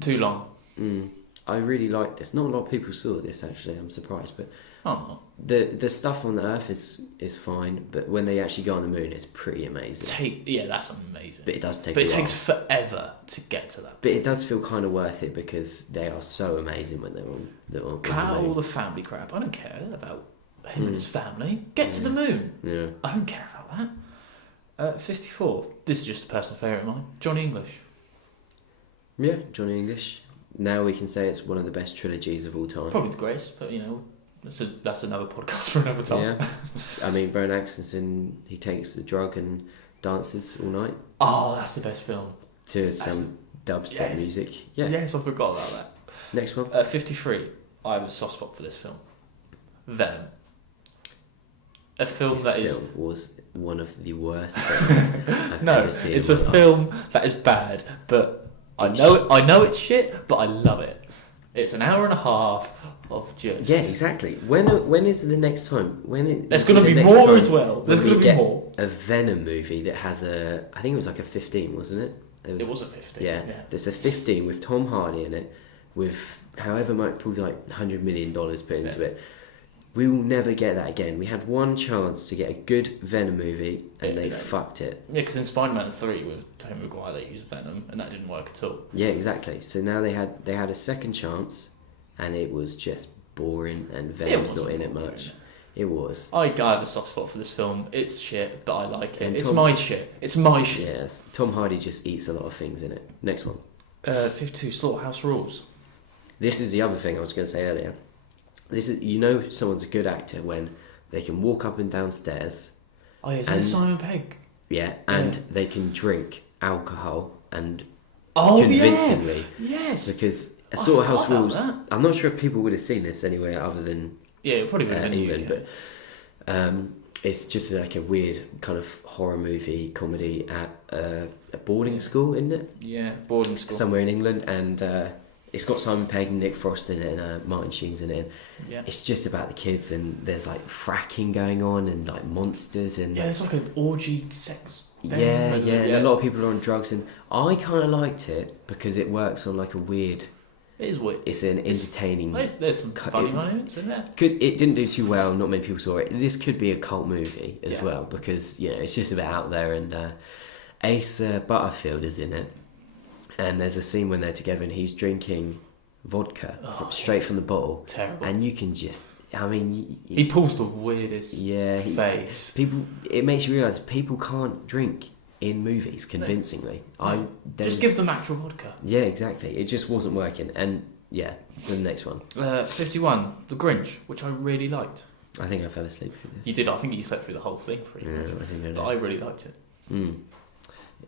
Too long. I really like this. Not a lot of people saw this actually. I'm surprised, but the stuff on the Earth is fine, but when they actually go on the moon, it's pretty amazing. That's amazing. But it does take. But it takes forever to get to that. But it does feel kind of worth it because they are so amazing when they're on. Cut out all the family crap. I don't care about him and his family. Get to the moon. Yeah. I don't care about that. 54. This is just a personal favourite of mine. Johnny English. Yeah, Johnny English. Now we can say it's one of the best trilogies of all time. Probably the greatest, but that's another podcast for another time. Yeah. I mean, Rowan Atkinson, he takes the drug and dances all night. Oh, that's the best film. To some dubstep music. Yeah. Yes, I forgot about that. Next one. 53. I have a soft spot for this film. Venom. A film was one of the worst films I've ever seen. It's a film that is bad, but I know it's shit, but I love it. It's an hour and a half of just... Yeah, exactly. When is the next time? There's going to be more as well. There's going to be more. A Venom movie that has I think it was like a 15, wasn't it? It was a 15. Yeah. There's a 15 with Tom Hardy in it, with however much, probably like $100 million put into it. We will never get that again. We had one chance to get a good Venom movie, and they fucked it. Yeah, because in Spider-Man 3 with Tobey Maguire, they used Venom, and that didn't work at all. Yeah, exactly. So now they had a second chance, and it was just boring, and Venom's not in it much. It was. I have a soft spot for this film. It's shit, but I like it. It's my shit. Yes. Tom Hardy just eats a lot of things in it. Next one. 52, Slaughterhouse Rules. This is the other thing I was going to say earlier. This is, someone's a good actor when they can walk up and down stairs. Oh yeah, is Simon Pegg? Yeah, and they can drink alcohol and convincingly. Yeah. Yes. Because Slaughterhouse Rules. I'm not sure if people would have seen this anywhere other than it probably would have been England, but it's just like a weird kind of horror movie comedy at a boarding school, isn't it? Yeah, boarding school somewhere in England, and it's got Simon Pegg and Nick Frost in it, and Martin Sheen's in it. Yeah. It's just about the kids, and there's like fracking going on, and like monsters, and it's like an orgy sex. And a lot of people are on drugs, and I kind of liked it because it works on like a weird It is weird. It's an entertaining... There's some funny moments in there. Because it didn't do too well, not many people saw it. This could be a cult movie as well, because, it's just a bit out there, and Asa Butterfield is in it, and there's a scene when they're together and he's drinking vodka straight from the bottle. Terrible. And you can just... he pulls the weirdest face. It makes you realise people can't drink in movies convincingly. Just give them actual vodka. Yeah, exactly. It just wasn't working. And the next one. 51, The Grinch, which I really liked. I think I fell asleep through this. You did. I think you slept through the whole thing pretty much. I think I did. But I really liked it.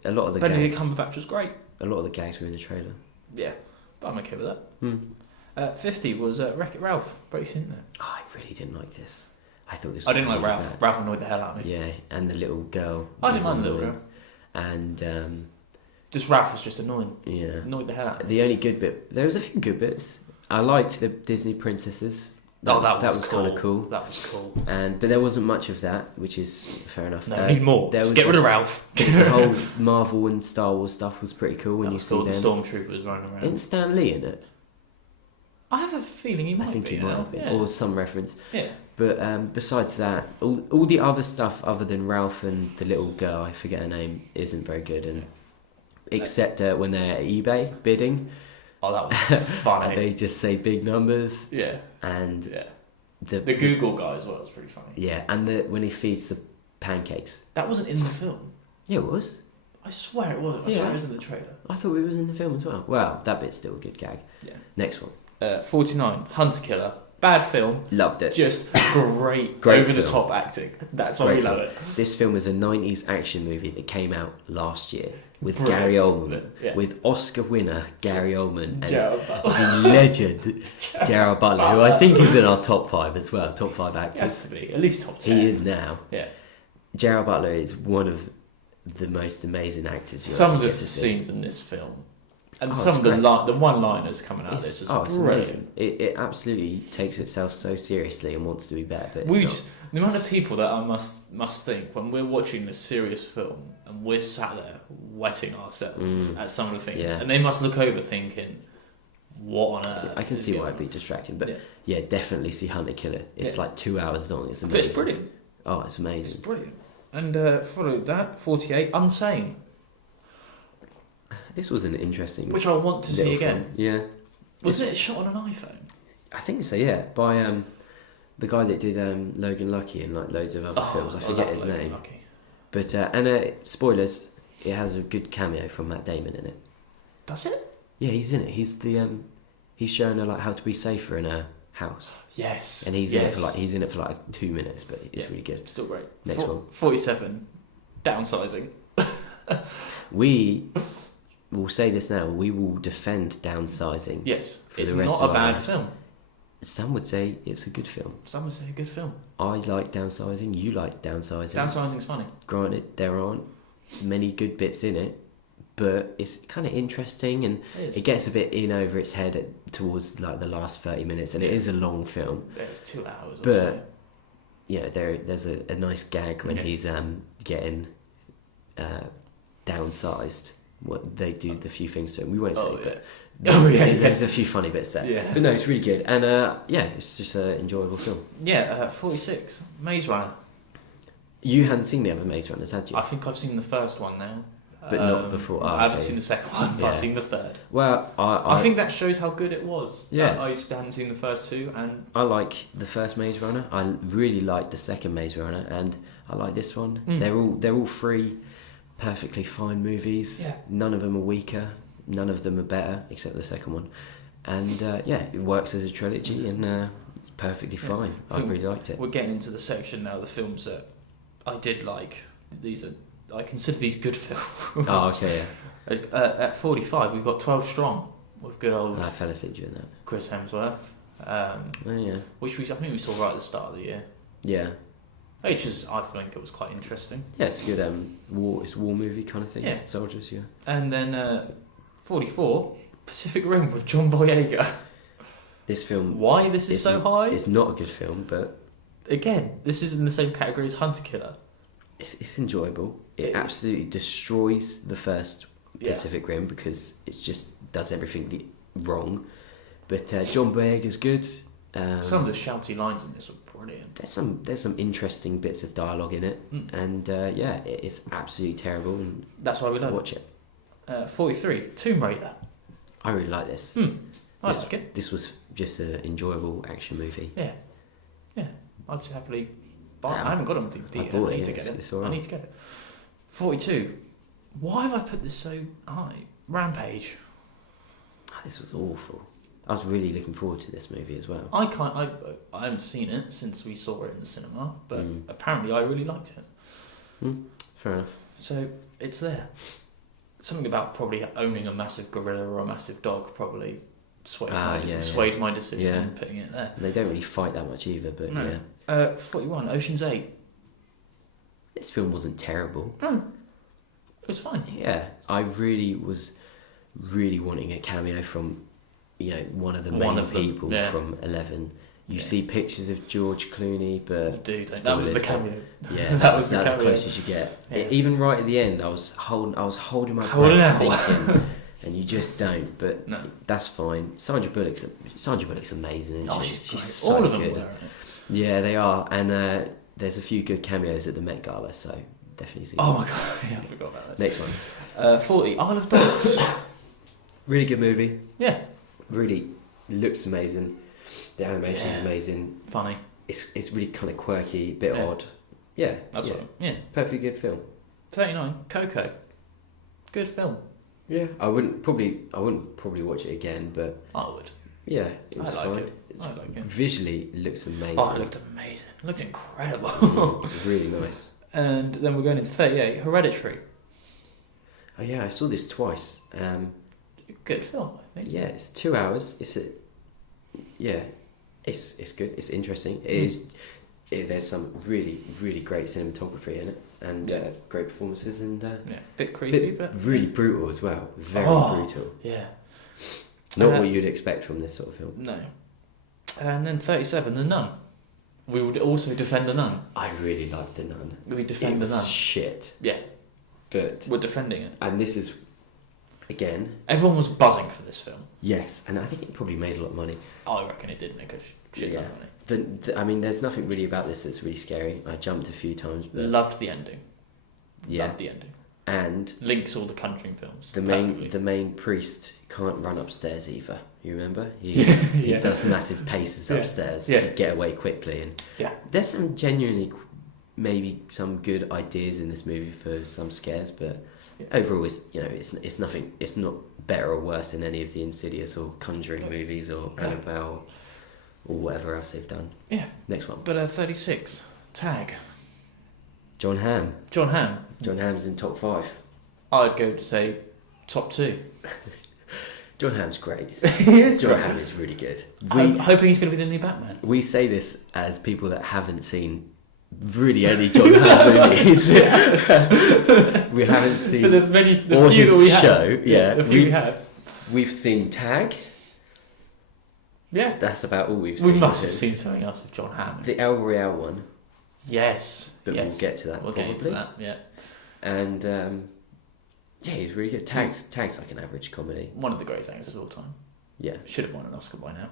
A lot of the Benedict Cumberbatch was great. A lot of the gags were in the trailer. Yeah, but I'm okay with that. 50 was Wreck-It Ralph. Pretty in there. I really didn't like this. I thought this. I didn't like really Ralph. bad. Ralph annoyed the hell out of me. Yeah, and the little girl. I didn't mind the little girl. And just Ralph was just annoying. Yeah, annoyed the hell out of me. The only good bit, there was a few good bits. I liked the Disney princesses. That was cool. Kind of cool. That was cool. But there wasn't much of that, which is fair enough. No, need more. Just get rid of Ralph. The whole Marvel and Star Wars stuff was pretty cool when you see the Stormtroopers running around. Isn't Stan Lee in it? I have a feeling he might be. I think he might have been, or some reference. Yeah. But besides that, all the other stuff other than Ralph and the little girl, I forget her name, isn't very good. And except when they're at eBay bidding. Oh, that was funny. And they just say big numbers. Yeah. And the Google guy as well was pretty funny. Yeah, and when he feeds the pancakes. That wasn't in the film. Yeah, it was. I swear it wasn't. I swear it was in the trailer. I thought it was in the film as well. Well, that bit's still a good gag. Yeah. Next one. 49, Hunter Killer. Bad film. Loved it. Just great over the top acting. That's why we love it. This film is a 90s action movie that came out last year with Gary Oldman, with Oscar winner Gary Oldman and the legend Gerard Butler, who I think is in our top 5 as well, top 5 actors. He has to be, at least top 10. He is now. Yeah. Gerard Butler is one of the most amazing actors. Some of the scenes in this film. And some of the one-liners coming out there is just brilliant. It absolutely takes itself so seriously and wants to be better. But the amount of people that I must think when we're watching this serious film and we're sat there wetting ourselves at some of the things, and they must look over thinking, "What on earth?" I can see why it'd be distracting, but definitely see Hunter Killer. It's like 2 hours long. It's amazing. But it's brilliant. Oh, it's amazing. It's brilliant. And followed that 48, Unsane. This was an interesting... Which I want to see again. Film. Yeah. Wasn't it shot on an iPhone? I think so, yeah. By the guy that did Logan Lucky and like loads of other films. I forget his name. Lucky. But, spoilers, it has a good cameo from Matt Damon in it. Does it? Yeah, he's in it. He's the he's showing her like how to be safer in a house. Yes. And he's in it for like 2 minutes, but it's really good. Still great. Next one. 47, Downsizing. We'll say this now. We will defend Downsizing. Yes, it's not a bad film. Some would say it's a good film. Some would say a good film. I like Downsizing. You like Downsizing. Downsizing's funny. Granted, there aren't many good bits in it, but it's kind of interesting, and it gets a bit in over its head towards like the last 30 minutes, and it is a long film. Yeah, it's 2 hours. But there's a nice gag when he's getting downsized. What they do, the few things to him. We won't say, but there's a few funny bits there. Yeah. But no, it's really good, and it's just an enjoyable film. 46, Maze Runner. You hadn't seen the other Maze Runners, had you? I think I've seen the first one now. But not before. I haven't seen the second one, but I've seen the third. Well, I think that shows how good it was. Yeah. I hadn't seen the first two, and I like the first Maze Runner. I really like the second Maze Runner, and I like this one. They're all three perfectly fine movies. Yeah. None of them are weaker. None of them are better, except the second one. And it works as a trilogy, and it's perfectly fine. I really liked it. We're getting into the section now. The films that I did like. I consider these good films. Oh, okay, yeah. At 45, we've got 12 Strong with good old. I fell asleep during that. Chris Hemsworth. Which I think we saw right at the start of the year. Yeah. Which is, I think it was quite interesting. Yeah, it's a good it's a war movie kind of thing. Yeah. Soldiers, yeah. And then 44, Pacific Rim with John Boyega. This film. Why this is so high? It's not a good film, but again, this is in the same category as Hunter Killer. It's enjoyable. It absolutely destroys the first Pacific Rim because it just does everything wrong. But John Boyega's good. Some of the shouty lines in this were brilliant. There's some interesting bits of dialogue in it, and it is absolutely terrible. And that's why we love watch it. 43, Tomb Raider. I really like this. I like it. This was just an enjoyable action movie. Yeah. I'd happily buy it. I haven't got it on DVD. I need to get it. I need to get it. 42. Why have I put this so high? Rampage. This was awful. I was really looking forward to this movie as well. I haven't seen it since we saw it in the cinema, but apparently I really liked it. Fair enough. So it's there. Something about probably owning a massive gorilla or a massive dog probably swayed my decision in putting it there. They don't really fight that much either, but no. 41, Ocean's 8. This film wasn't terrible. No, it was fine. Yeah, I really was wanting a cameo from, one of the main people from 11. You see pictures of George Clooney, but dude, that was the cameo. Yeah, that's as close as you get. Yeah. Even right at the end, I was holding my breath, thinking, and you just don't. But that's fine. Sandra Bullock's amazing. She's so all of them good. were. Yeah, they are, and there's a few good cameos at the Met Gala, so definitely see. Oh my god, I forgot about that. Next one, 40, Isle of Dogs. Really good movie. Yeah, really looks amazing. The animation's amazing. Funny. It's really kind of quirky, a bit odd. Yeah, that's right. Yeah, perfectly good film. 39, Coco. Good film. Yeah, I wouldn't probably watch it again, but I would. Yeah, it was fine. I like it. Visually, it looks amazing. Oh, it looked amazing. It looked incredible. It's really nice. And then we're going into 38, Hereditary. Oh yeah, I saw this twice. Good film, I think. Yeah, it's 2 hours. It's good. It's interesting. It is. There's some really, really great cinematography in it, and great performances, and bit creepy, but really brutal as well. Very brutal. Yeah. Not what you'd expect from this sort of film. No. And then 37, The Nun. We would also defend The Nun. I really liked The Nun. We defend The Nun. Shit. Yeah. But we're defending it. And this is, again... Everyone was buzzing for this film. Yes, and I think it probably made a lot of money. I reckon it did make a shit ton of money. I mean, there's nothing really about this that's really scary. I jumped a few times, but... Loved the ending. Yeah. Loved the ending. And... Links all the Conjuring films. The main priest can't run upstairs either. You remember? He does massive paces upstairs to get away quickly. And there's some genuinely, maybe some good ideas in this movie for some scares, but overall, it's nothing. It's not better or worse than any of the Insidious or Conjuring movies or Annabelle or whatever else they've done. Yeah. Next one. But 36, Tag. John Hamm. John Hamm's in top 5. I'd go to say top 2. John Hamm's great. John Hamm is really good. I'm hoping he's going to be the new Batman. We say this as people that haven't seen really any John Hamm movies. We haven't seen but the few that we show. Have. The few we have. We've seen Tag. Yeah. That's about all we've seen. We must have seen something else of John Hamm. The El Royale one. Yes. But we'll get to that probably. Get into that, yeah. And... he's really good. Tag's like an average comedy. One of the greatest actors of all time. Yeah. Should have won an Oscar by now.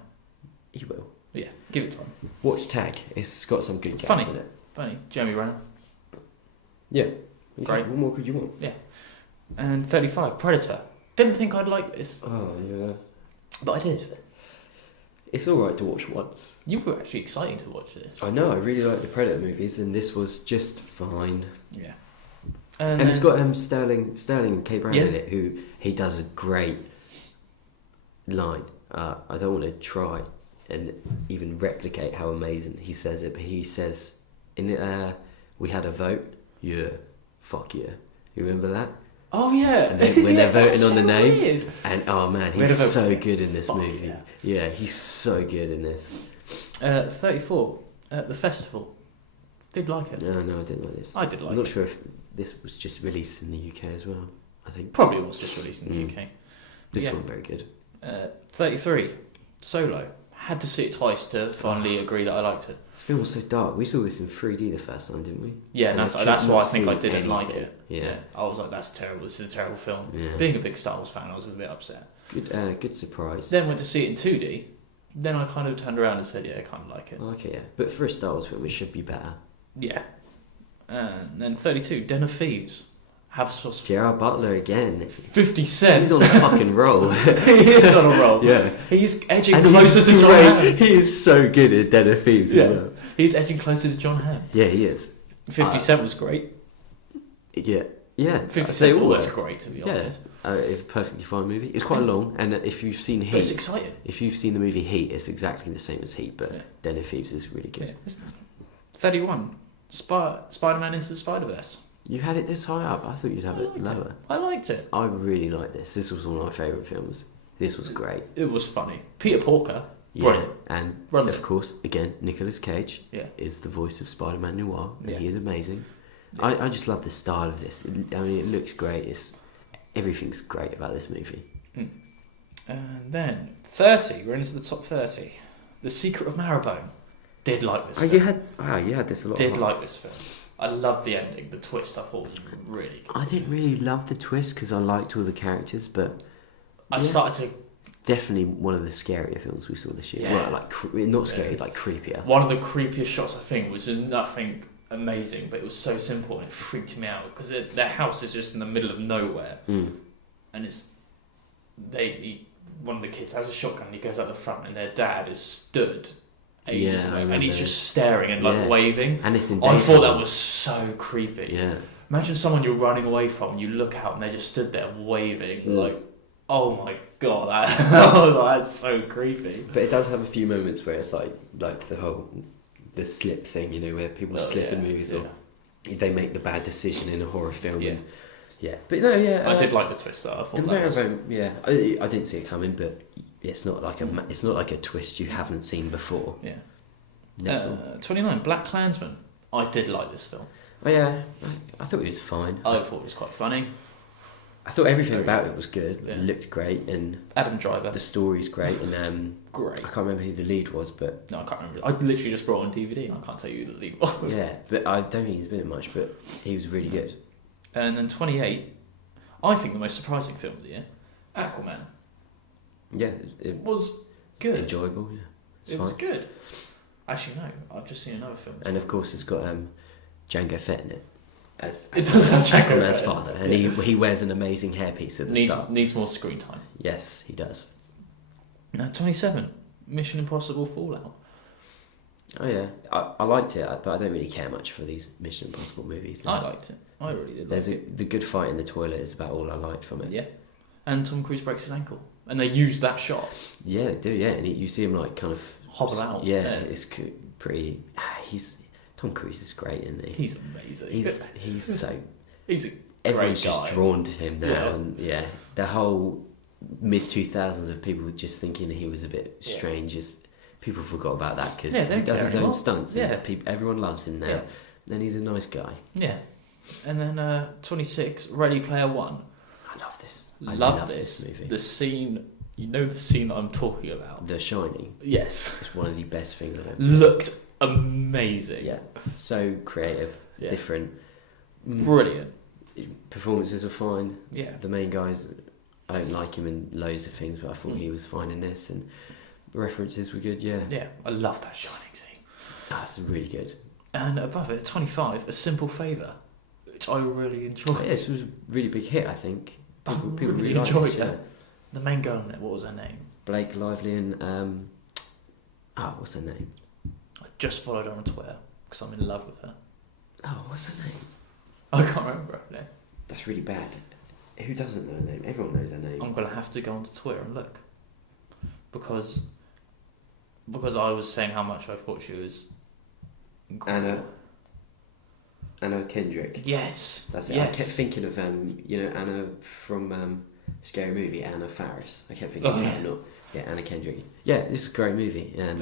He will. But yeah, give it time. Watch Tag. It's got some good gags in it. Funny. Jeremy Renner. Yeah. Great. What more could you want? Yeah. And 35, Predator. Didn't think I'd like this. Oh, yeah. But I did. It's alright to watch once. You were actually excited to watch this. I know. I really like the Predator movies, and this was just fine. Yeah. And it's got Sterling K. Brown in it, who he does a great line. I don't want to try and even replicate how amazing he says it, but he says, we had a vote. Yeah. Fuck yeah. You remember that? Oh yeah. And when they're voting on the name. Weird. And oh man, he's so good in this movie. Yeah, he's so good in this. 34, The Festival. Did like it. No, I didn't like this. I did like it. I'm not sure if this was just released in the UK as well. I think probably was just released in the UK. This one very good. 33, Solo. Had to see it twice to finally agree that I liked it. This film was so dark. We saw this in 3D the first time, didn't we? Yeah, and that's why I think I didn't like it. Yeah. I was like, that's terrible. This is a terrible film. Yeah. Being a big Star Wars fan, I was a bit upset. Good surprise. Then went to see it in 2D. Then I kind of turned around and said, yeah, I kind of like it. Okay, yeah. But for a Star Wars film, it should be better. Yeah. And then 32, Den of Thieves. Gerard Butler again. 50 Cent. He's on a fucking roll. He is on a roll. Yeah. He's edging closer to John Hamm. He is so good at Den of Thieves. Yeah. He's edging closer to John Hamm. Yeah, he is. 50 Cent was great. Yeah. 50 Cent's always great, to be honest. It's a perfectly fine movie. It's quite long, and if you've seen Heat... But it's exciting. If you've seen the movie Heat, it's exactly the same as Heat, but Den of Thieves is really good. Yeah. 31, Spider-Man Into the Spider-Verse. You had it this high up? I thought you'd have it lower. I liked it. I really liked this. This was one of my favourite films. This was great. It was funny. Peter Porker, brilliant. And of course, again, Nicolas Cage is the voice of Spider-Man Noir, and he is amazing. Yeah. I just love the style of this. I mean, it looks great. Everything's great about this movie. And then 30. We're into the top 30. The Secret of Marrowbone. Did like this film. You had this a lot. Did like this film. I loved the ending. The twist I thought was really good. I didn't really love the twist because I liked all the characters, but I started to... It's definitely one of the scarier films we saw this year. Yeah. Well, not scary, like creepier. One of the creepiest shots, I think, was just nothing amazing, but it was so simple and it freaked me out because their house is just in the middle of nowhere, and one of the kids has a shotgun and he goes out the front and their dad is stood ages away and he's just staring and waving, and it's in daytime. I thought that was so creepy. Imagine someone you're running away from and you look out and they just stood there waving like, oh my god, that's so creepy. But it does have a few moments where it's like the slip thing, where people slip in movies or they make the bad decision in a horror film. But no, I did like the twist though. I thought I didn't see it coming, but it's not like a twist you haven't seen before. 29, Black Klansman. I did like this film. Oh yeah, I thought it was fine. I thought it was quite funny. I thought everything about it was good. It looked great, and Adam Driver. The story's great, and great. I can't remember who the lead was, but no, I can't remember. I literally just brought it on DVD, and I can't tell you who the lead was. Yeah, but I don't think he's been in much, but he was really good. And then 28, I think the most surprising film of the year, Aquaman. Yeah, it was good. Enjoyable. Yeah, it was good. Actually, no, I've just seen another film. And of course, it's got Jango Fett in it. It does have Aquaman's father, and he wears an amazing hairpiece at the start. Needs more screen time. Yes, he does. Now 27, Mission Impossible Fallout. Oh yeah, I liked it, but I don't really care much for these Mission Impossible movies. I liked it. I really did. The good fight in the toilet is about all I liked from it. Yeah, and Tom Cruise breaks his ankle, and they use that shot. Yeah, they do. Yeah, and you see him like kind of hobble out. Yeah, it's pretty. Tom Cruise is great, isn't he? He's amazing. He's so. He's a everyone's great guy. Just drawn to him now, and the whole mid 2000s of people just thinking he was a bit strange. Just people forgot about that because he does his own stunts. Yeah, everyone loves him now. Yeah. Then he's a nice guy. Yeah, and then 26, Ready Player One. I love this. I love this movie. The scene. You know the scene that I'm talking about? The Shining. Yes. It's one of the best things I've ever seen. Looked amazing. Yeah. So creative, different. Brilliant. Performances are fine. Yeah. The main guys, I don't like him in loads of things, but I thought he was fine in this, and the references were good, Yeah, I love that Shining scene. It's really good. And above it, 25, A Simple Favour, which I really enjoyed. Yeah, this was a really big hit, I think. People really enjoyed it. The main girl in it, what was her name? Blake Lively and what's her name? I just followed her on Twitter because I'm in love with her. Oh, what's her name? I can't remember her name. That's really bad. Who doesn't know her name? Everyone knows her name. I'm gonna have to go onto Twitter and look because I was saying how much I thought she was incredible. Anna Kendrick. Yes, that's it. Yes. I kept thinking of Anna from Scary Movie, Anna Faris. I kept thinking Anna Kendrick. Yeah, this is a great movie and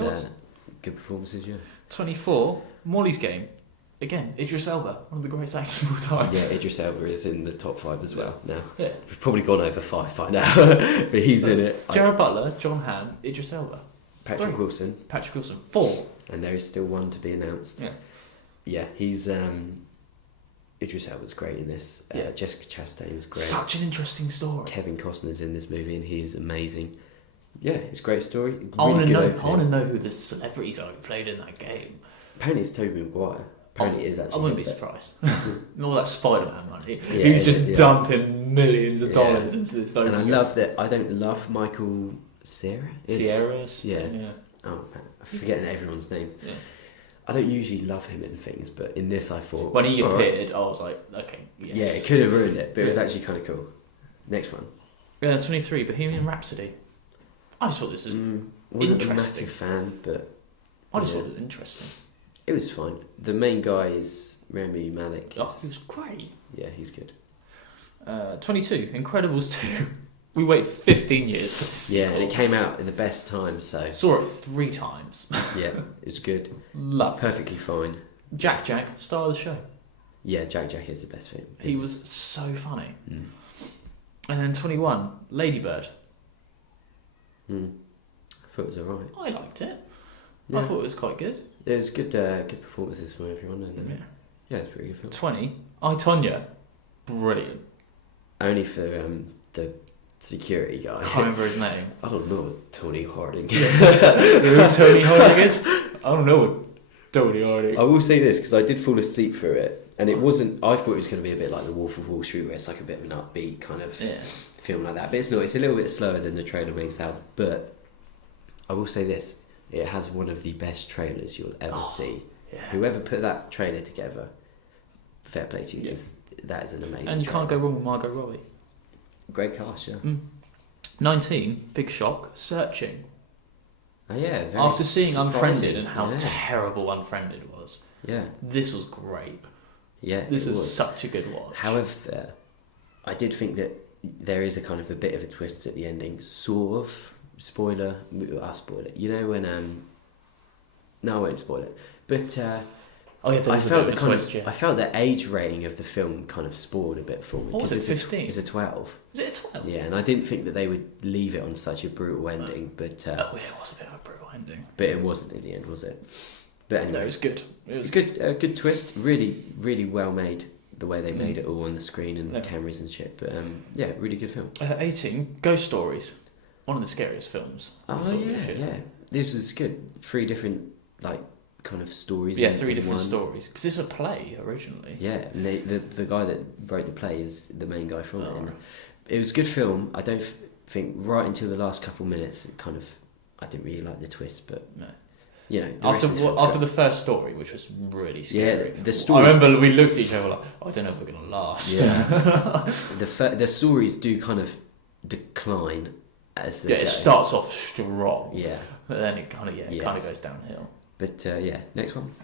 good performances. 24, Molly's Game. Again, Idris Elba, one of the greatest actors of all time. Yeah, Idris Elba is in the top 5 as well now. Yeah. We've probably gone over 5 by now, but he's in it. Gerard Butler, John Hamm, Idris Elba. Patrick Wilson. 4. And there is still one to be announced. Yeah, he's Idris Elba's great in this. Jessica Chastain is great. Such an interesting story. Kevin Costner's in this movie and he is amazing. Yeah, it's a great story. Really I want to know who the celebrities are who played in that game. Apparently it's Tobey Maguire. Apparently it is actually. I wouldn't be surprised. And all that Spider-Man money. He's just dumping millions of dollars into this film. And I love that. I don't love Michael Cera. Sierra's. Yeah. Oh, man, I'm forgetting everyone's name. Yeah. I don't usually love him in things, but in this I thought... When he appeared, I was like, okay, yes. Yeah, it could have ruined it, but it was actually kind of cool. Next one. 23, Bohemian Rhapsody. I just thought this was wasn't a massive fan, but... I just thought it was interesting. It was fine. The main guy is Rami Malek. Oh, he was great. Yeah, he's good. 22, Incredibles 2. We waited 15 years for this. Yeah, and it came out in the best time, so... Saw it 3 times. Yeah, it was good. Loved perfectly fine. Jack, star of the show. Yeah, Jack is the best thing. He was so funny. And then 21, Ladybird. I thought it was alright. I liked it. Yeah. I thought it was quite good. There was good performances from everyone. And, yeah, it's a pretty good film. 20, I, Tonya. Brilliant. Only for the security guy. I can't remember his name. I don't know what Tony Harding. Who Tony Harding is? I don't know what Tony Harding. I will say this because I did fall asleep through it, and it wasn't. I thought it was going to be a bit like The Wolf of Wall Street, where it's like a bit of an upbeat kind of film like that. But it's not. It's a little bit slower than the trailer makes out. But I will say this: it has one of the best trailers you'll ever see. Yeah. Whoever put that trailer together, fair play to you, because that is an amazing. And you trailer. Can't go wrong with Margot Robbie. Great cast, yeah. 19, big shock, Searching. Oh yeah. After seeing Unfriended and how terrible Unfriended was, yeah, this was great. Yeah, this was such a good watch. However, I did think that there is a kind of a bit of a twist at the ending, sort of. Spoiler, I'll spoil it. You know when no, I won't spoil it. But I felt the twist, I felt the age rating of the film kind of spoiled a bit for me. What was it? 15? It's a 12. Is it a 12? Yeah, and I didn't think that they would leave it on such a brutal ending. But it was a bit of a brutal ending. But it wasn't in the end, was it? But anyway, no, it was good. It was good. A good twist. Really, really well made. The way they made it all on the screen and the cameras and shit. But yeah, really good film. 18, Ghost Stories. One of the scariest films. Oh yeah. This was good. 3 different kind of stories. Yeah, 3 different stories. Because it's a play originally. Yeah, and the guy that wrote the play is the main guy from it. And it was a good film. I don't think right until the last couple minutes, I didn't really like the twist, but no. You know, after the first story, which was really scary. Yeah, the story. I remember we looked at each other like, I don't know if we're gonna last. Yeah. the stories do kind of decline as it starts off strong. Yeah, but then it kind of goes downhill. But next one.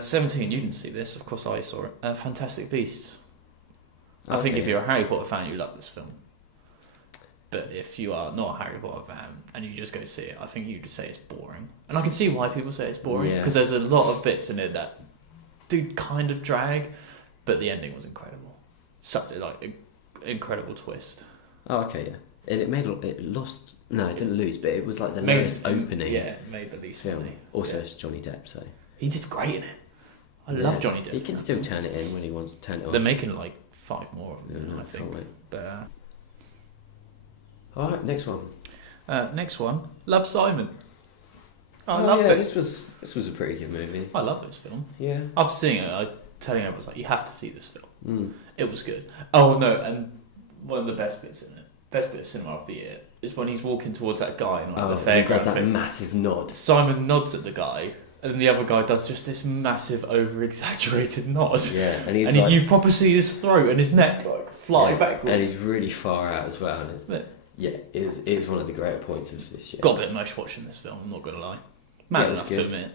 17. You didn't see this, of course. I saw it. Fantastic Beasts. I think if you're a Harry Potter fan, you love this film. But if you are not a Harry Potter fan and you just go see it, I think you'd say it's boring. And I can see why people say it's boring, because there's a lot of bits in it that do kind of drag, but the ending was incredible. Such incredible twist. Oh, okay, yeah. It lost. No, it didn't lose, but it was like the lowest opening. Yeah, it made the least film. Funny. Also, it's Johnny Depp, so he did great in it. I love Johnny Depp. He can still turn it in when he wants to turn it on. They're making 5 more of them, I think. But all right, next one. Next one, Love, Simon. I loved it. This was a pretty good movie. I love this film. Yeah. After seeing it, I was telling everyone, you have to see this film. It was good. Oh no, and one of the best bits in it, best bit of cinema of the year, is when he's walking towards that guy in the fairground. He does that massive nod. Simon nods at the guy, and then the other guy does just this massive, over-exaggerated nod. Yeah, and you proper see his throat and his neck fly backwards. And he's really far out as well, isn't it? Yeah, it is one of the greater points of this year. Got a bit emotional watching this film, I'm not going to lie. Man enough to admit.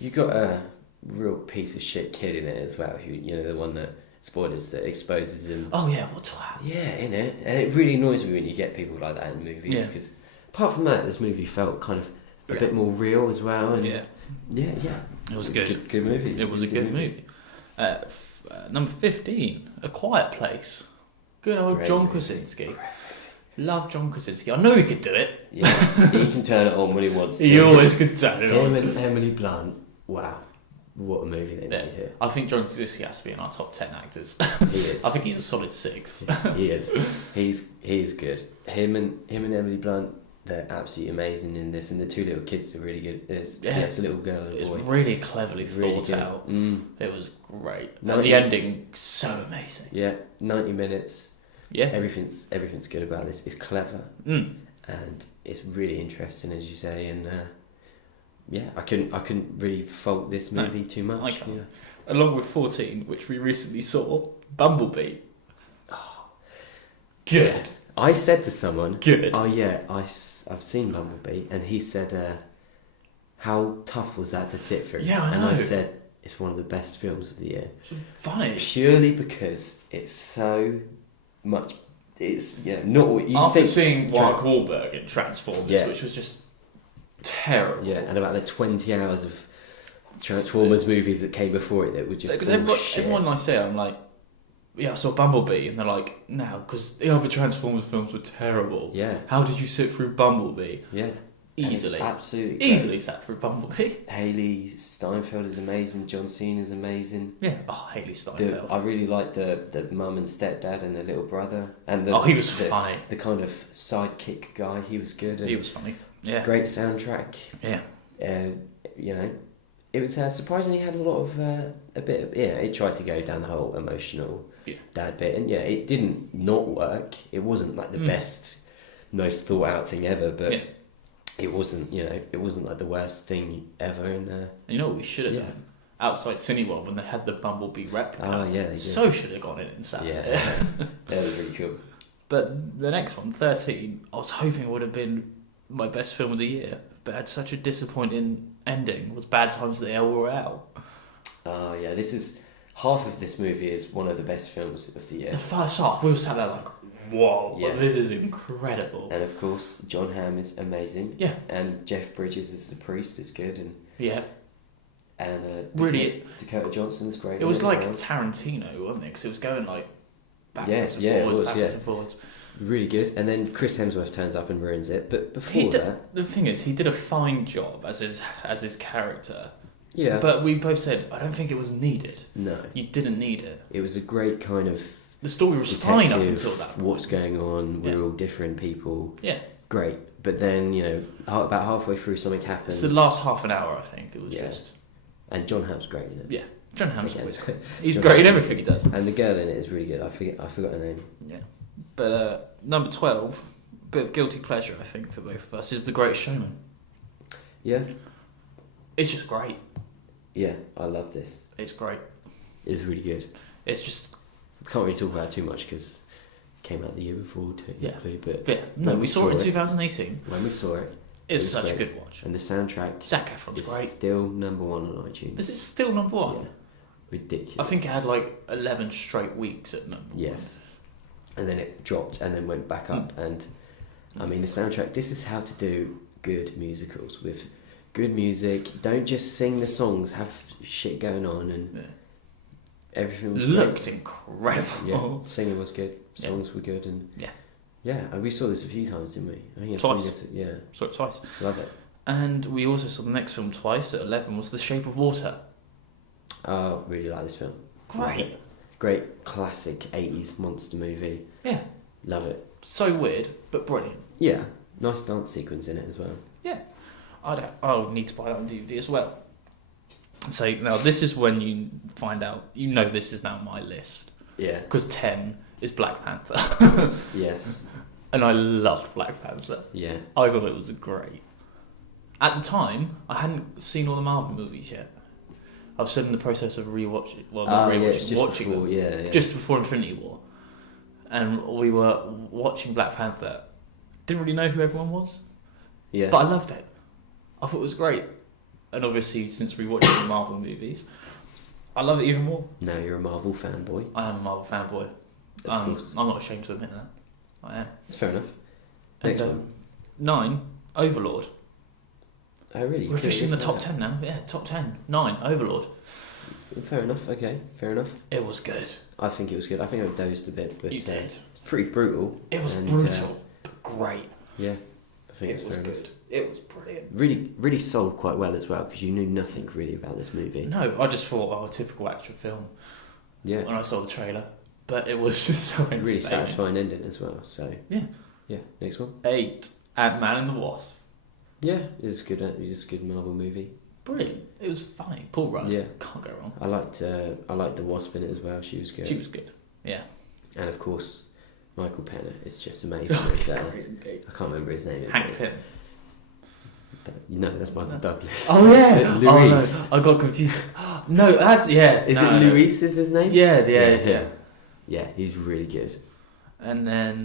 You got a real piece of shit kid in it as well, who, the one that, spoilers, that exposes him. Oh yeah, what's that? Yeah, in it. And it really annoys me when you get people like that in movies, because apart from that, this movie felt kind of a bit more real as well. And yeah. It was good. Good movie. It was a good movie. Number 15, A Quiet Place. Good old John Krasinski. Love John Krasinski. I know he could do it. Yeah, he can turn it on when he wants to. He always could turn it on. Him and Emily Blunt. Wow. what a movie they made here. I think John Krasinski has to be in our top 10 actors. He is. I think he's a solid 6. He is. He's good. Him and Emily Blunt, they're absolutely amazing in this, and the two little kids are really good. It's a little girl and a boy. It's really cleverly thought out. It was great. And the ending, so amazing. Yeah, 90 minutes. Yeah, everything's good about this. It's clever, and it's really interesting, as you say. And I couldn't really fault this movie too much. I can't. Yeah. Along with 14, which we recently saw, Bumblebee. Oh, good. Yeah. I said to someone, good. Oh yeah, I've seen Bumblebee, and he said, how tough was that to sit through? Yeah, I know. And I said, it's one of the best films of the year. It's funny. Purely because it's so much. It's not what you After think. seeing Mark Wahlberg in Transformers, which was just terrible. Yeah, and about the 20 hours of Transformers movies that came before it that were just. Because everyone I say, I'm like, yeah, I saw Bumblebee, and they're like, no, because the other Transformers films were terrible. Yeah. How did you sit through Bumblebee? Yeah. Easily. Absolutely. Easily sat through Bumblebee. Haley Steinfeld is amazing. John Cena is amazing. Yeah. Oh, Haley Steinfeld. I really like the mum and stepdad and the little brother. And he was funny. The kind of sidekick guy, he was good. He was funny. Yeah. Great soundtrack. Yeah. It was surprisingly had a lot of it tried to go down the whole emotional dad bit, and it didn't not work. It wasn't like the best, most thought out thing ever, but it wasn't like the worst thing ever. And you know what we should have done outside Cineworld when they had the Bumblebee replica. Oh yeah, they so should have gone in and sat. Yeah, that was really cool. But the next one, 13, I was hoping would have been my best film of the year, but had such a disappointing ending. Was Bad Times at the El Royale. Oh yeah, half of this movie is one of the best films of the year. The first half, we were sat there like, whoa, this is incredible. And of course, John Hamm is amazing. Yeah. And Jeff Bridges as the priest is good. And and Dakota Johnson's great. It was like Tarantino, wasn't it? Because it was going like backwards and forwards. Really good. And then Chris Hemsworth turns up and ruins it. But before that, the thing is, he did a fine job as his character. Yeah. But we both said, I don't think it was needed. No. You didn't need it. It was a great kind of. The story was fine up until that point. What's going on? We're all different people. Yeah. Great. But then about halfway through, something happens. It's the last half an hour, I think. It was just. And John Hamm's great in it. Yeah. John Hamm's always great. He's great in everything he does. And the girl in it is really good. I forgot her name. Yeah. But number 12, a bit of guilty pleasure, I think, for both of us, is The Greatest Showman. Yeah. It's just great. Yeah, I love this. It's great. It's really good. It's just... We can't really talk about it too much because it came out the year before, technically. But we saw it in 2018. When we saw it, it's such a good watch. And the soundtrack... Zac Efron's great. Still number 1 on iTunes. Is it still number 1? Yeah. Ridiculous. I think it had like 11 straight weeks at number 1. Yes. And then it dropped and then went back up. And I mean, the soundtrack, this is how to do good musicals with good music. Don't just sing the songs, have shit going on, and everything was looked incredible. Yeah, singing was good, songs were good, and and we saw this a few times, didn't we? I think twice. Saw it twice. Love it. And we also saw the next film twice at 11 was The Shape of Water. Oh, really like this film. Great classic 80s monster movie. Yeah. Love it. So weird, but brilliant. Yeah. Nice dance sequence in it as well. Yeah. I'll need to buy that on DVD as well. So now this is when you find out, this is now my list. Yeah. Because 10 is Black Panther. Yes. And I loved Black Panther. Yeah. I thought it was great. At the time, I hadn't seen all the Marvel movies yet. I was still in the process of rewatching. Well, watching them. Yeah. Just before Infinity War, and we were watching Black Panther. Didn't really know who everyone was. Yeah. But I loved it. I thought it was great, and obviously since rewatching the Marvel movies, I love it even more. Now you're a Marvel fanboy. I am a Marvel fanboy. Of course. I'm not ashamed to admit that. I am. That's fair enough. Next one. 9, Overlord. Oh, really? We're officially in the top 10 now. Yeah, top 10. 9, Overlord. Fair enough. Okay, fair enough. It was good. I think it was good. I think I dozed a bit, but you did. It's pretty brutal. It was brutal, but great. Yeah, I think it was good. It was brilliant. Really, really sold quite well as well, because you knew nothing really about this movie. No, I just thought, oh, a typical action film. Yeah. When I saw the trailer. But it was just so entertaining. Really satisfying ending as well, so... Yeah. Yeah, next one. 8. Ant-Man and the Wasp. Yeah, it's good. It's a good Marvel movie. Brilliant. It was funny. Paul Rudd. Yeah. Can't go wrong. I liked the Wasp in it as well. She was good. She was good. Yeah. And of course, Michael Pena is just amazing. I can't remember his name. Hank Pym. No, that's Michael Douglas. Oh yeah, Luis. Oh, no. I got confused. No, that's Is it Luis? Is his name? Yeah. Yeah, he's really good. And then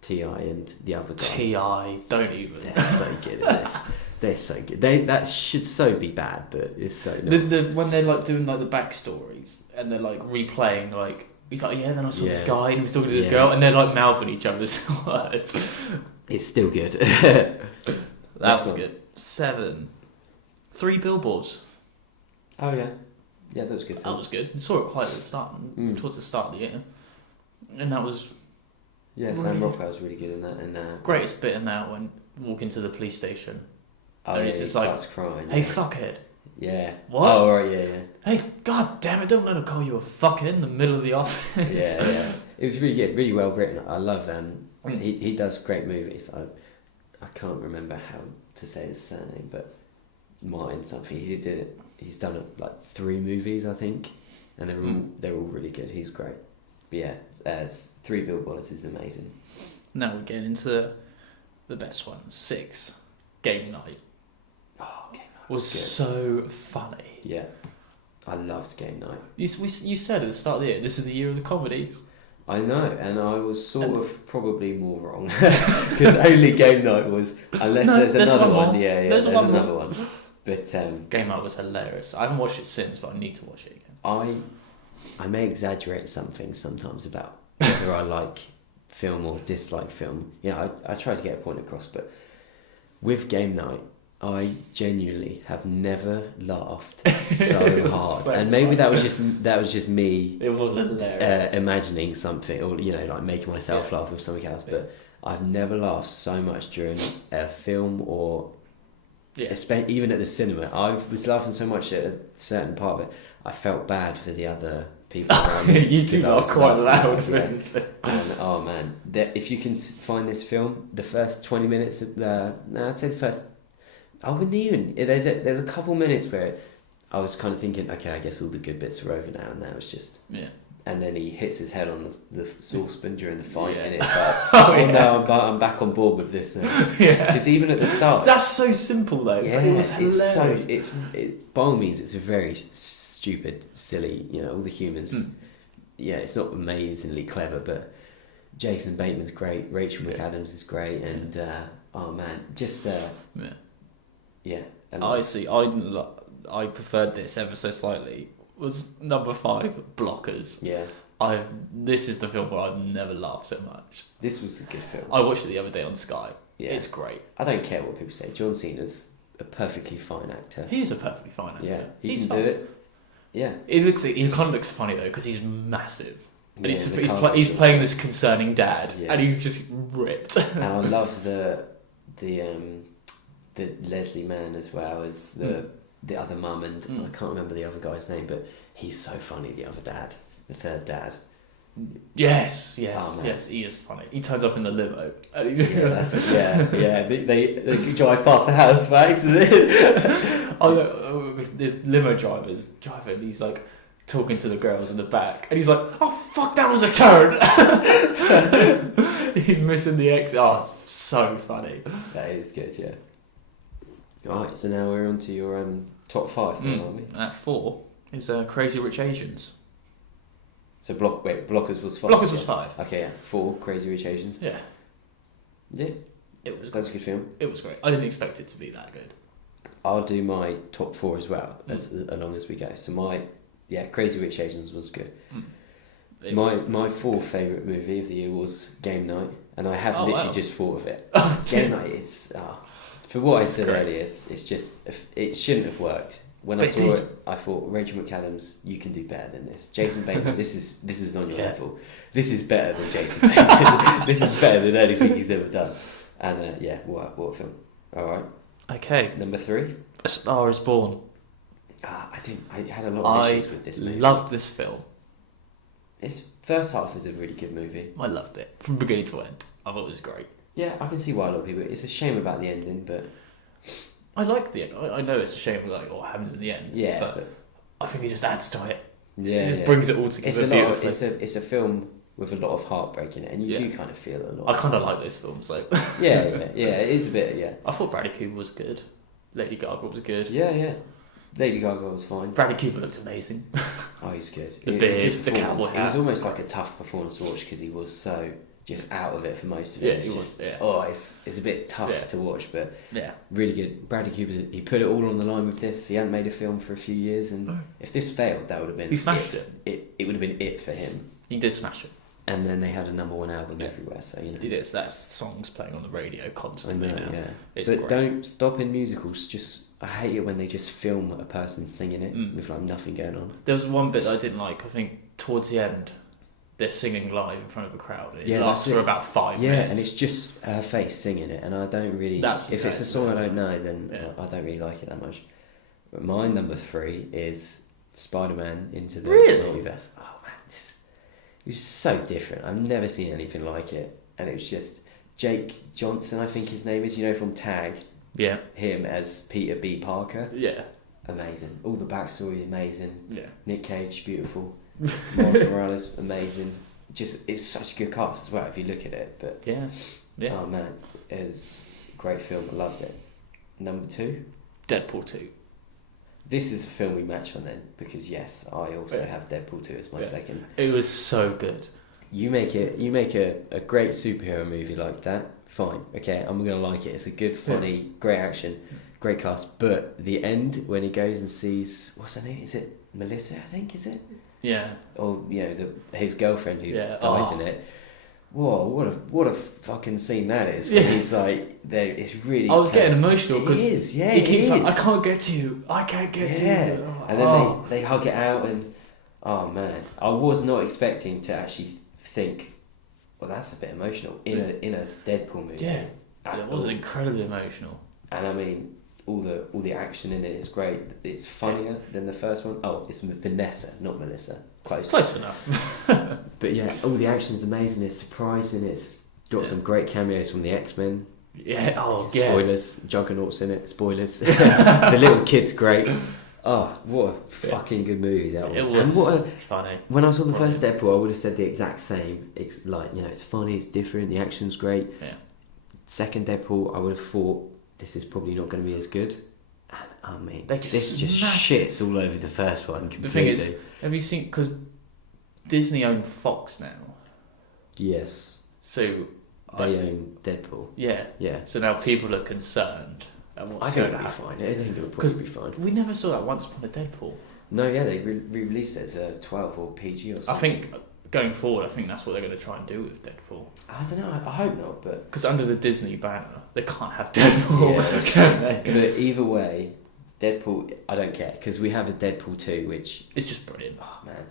T.I. and the other guy. T.I. Don't even. They're so good at this. They're so good. That should so be bad, but it's so nice. When they're like doing like the backstories and they're like replaying like he's like then I saw this guy and he was talking to this girl and they're like mouthing each other's words. It's still good. That was good. 7. 3 Billboards. Oh yeah, that was good. That was good. I saw it quite at the start, towards the start of the year, and that was. Yeah, really Sam Rockwell was really good in that. And greatest bit in that when walking to the police station. Oh, and he starts crying. Hey, fuckhead. Yeah. What? Oh, right, yeah. Hey, god damn it! Don't let her call you a fuckhead in the middle of the office. Yeah. It was really good, really well written. I love he does great movies. I can't remember how to say his surname, but Martin something. He did it. He's done like 3 movies, I think, and they're all really good. He's great. But yeah, 3 Billboards is amazing. Now we're getting into the best one. 6. Game Night. Oh, Game Night was so funny. Yeah, I loved Game Night. You said at the start of the year, this is the year of the comedies. I know, and I was probably more wrong because only Game Night was. Unless there's another one. Yeah, there's another one. But Game Night was hilarious. I haven't watched it since, but I need to watch it again. I may exaggerate some things sometimes about whether I like film or dislike film. Yeah, I try to get a point across, but with Game Night, I genuinely have never laughed so hard, and maybe that was just me. It was hilarious. Imagining something, or like making myself laugh with something else. But I've never laughed so much during a film, or even at the cinema. I was laughing so much at a certain part of it. I felt bad for the other people around me. You do laugh quite loud. And oh man, if you can find this film, the first 20 minutes of I'd say the first. I wouldn't even. There's a couple minutes where I was kind of thinking, okay, I guess all the good bits are over now, and now it's just. Yeah. And then he hits his head on the saucepan during the fight, and it's like, no, I'm back on board with this now. Yeah. Because even at the start, that's so simple though. Yeah, but it was hilarious. By all means, it's a very stupid, silly. All the humans. Yeah, it's not amazingly clever, but Jason Bateman's great. Rachel McAdams is great, and oh man, just yeah. I see. I preferred this ever so slightly. Was number 5 Blockers. Yeah. This is the film where I've never laughed so much. This was a good film. I watched it the other day on Sky. Yeah. It's great. I don't care what people say. John Cena's a perfectly fine actor. He is a perfectly fine actor. Yeah, he's can do it. Yeah. He kind of looks funny though because he's massive. And he's playing this concerning dad, and he's just ripped. And I love the Leslie Mann as well as the other mum, and I can't remember the other guy's name, but he's so funny. The other dad, the third dad. Yes, he is funny. He turns up in the limo, and he's They drive past the house, right? This limo driver's driving. He's like talking to the girls in the back, and he's like, "Oh fuck, that was a turn." He's missing the exit. Oh, it's so funny. That is good, yeah. Alright, so now we're on to your top 5 now, aren't we? At 4 is Crazy Rich Asians. So Blockers was 5. Blockers was 5. Okay, yeah. 4 Crazy Rich Asians. Yeah. Yeah. It was. That was a good film. It was great. I didn't expect it to be that good. I'll do my top 4 as well, as along as we go. So Crazy Rich Asians was good. My 4th favourite movie of the year was Game Night, and I have literally just thought of it. Game Night is. For what I said earlier, it's just it shouldn't have worked. When I saw it, I thought Rachel McAdams, you can do better than this. Jason Bateman, this is on your level. This is better than Jason Bateman. This is better than anything he's ever done. And what a film. All right. Okay. Number 3. A Star Is Born. I had a lot of issues with this movie. I loved this film. Its first half is a really good movie. I loved it from beginning to end. I thought it was great. Yeah, I can see why a lot of people. It's a shame about the ending, but I like the end. I know it's a shame what happens in the end. Yeah, but I think it just adds to it. Yeah, it just brings it all together. It's a film with a lot of heartbreak in it, and you do kind of feel a lot. I kind of like those films, though. Yeah, it is a bit. Yeah, I thought Bradley Cooper was good. Lady Gaga was good. Yeah. Lady Gaga was fine. Bradley Cooper looked amazing. Oh, he's good. The beard, the cowboy hat. It was almost like a tough performance to watch because he was so just out of it for most of it. It's a bit tough to watch, but really good. Bradley Cooper, he put it all on the line with this. He hadn't made a film for a few years, and if this failed, that would have been... He smashed it. It would have been it for him. He did smash it. And then they had a number 1 album everywhere, so you know. It is. That song's playing on the radio constantly now. Yeah. It's but great. Don't stop in musicals. I hate it when they just film a person singing it with like nothing going on. There was one bit that I didn't like. I think towards the end, they're singing live in front of a crowd. It lasts for about 5 minutes. Yeah, and it's just her face singing it, and I don't really... if it's a song I don't know, then I don't really like it that much. But my number 3 is Spider-Man Into the Multiverse. Oh man, it was so different. I've never seen anything like it, and it was just Jake Johnson, I think his name is, from Tag. Yeah. Him as Peter B. Parker. Yeah. Amazing. All the backstory, amazing. Yeah. Nick Cage, beautiful. Miles Morales, amazing. Just, it's such a good cast as well if you look at it. But yeah. Oh man, it was a great film. I loved it. Number 2, Deadpool 2. This is a film we match on then, because yes, I also have Deadpool 2 as my second. It was so good. You make a great superhero movie like that, fine, okay, I'm gonna like it. It's a good, funny, great action, great cast. But the end when he goes and sees, what's her name? Is it Melissa? I think, is it? Yeah. Or his girlfriend who dies in it. Whoa! What a fucking scene that is. Yeah. He's like, it's really. I was getting emotional because he is. Yeah, he keeps like, I can't get to you. I can't get to you. Oh. And then they hug it out, and oh man, I was not expecting to actually think, well, that's a bit emotional in a Deadpool movie. Yeah, it was incredibly emotional. And I mean, all the action in it is great. It's funnier than the first one. Oh, it's Vanessa, not Melissa. Close enough. But yeah, all the action's amazing. It's surprising. It's got some great cameos from the X-Men. Yeah. Oh, spoilers. Juggernaut's in it. Spoilers. The little kid's great. Oh, what a fucking good movie that was. It was. And what funny. When I saw the first Deadpool, I would have said the exact same. It's like, it's funny, it's different, the action's great. Yeah. Second Deadpool, I would have thought this is probably not going to be as good. And I mean, this just shits all over the first one completely. The thing is, have you seen, because Disney own Fox now? Yes. So they own Deadpool. Yeah. Yeah. So now people are concerned. I think it'll be fine. I think it'll probably be fine. We never saw that Once Upon a Deadpool. No, yeah, they re-released it as a 12 or PG or something. I think going forward, that's what they're going to try and do with Deadpool. I don't know. I hope not, but because under the Disney banner, they can't have Deadpool, can they? But either way, Deadpool, I don't care because we have a Deadpool 2, which it's just brilliant. Oh man,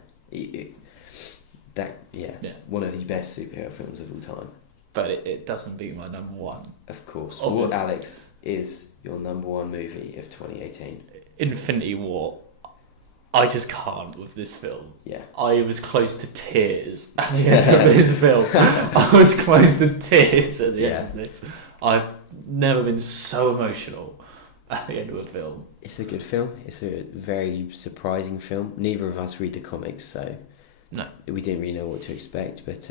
one of the best superhero films of all time. But it doesn't beat my number 1. Of course. What, Alex, is your number 1 movie of 2018? Infinity War. I just can't with this film. Yeah. I was close to tears at the end of this film. I was close to tears at the end of this. I've never been so emotional at the end of a film. It's a good film. It's a very surprising film. Neither of us read the comics, so no, we didn't really know what to expect. But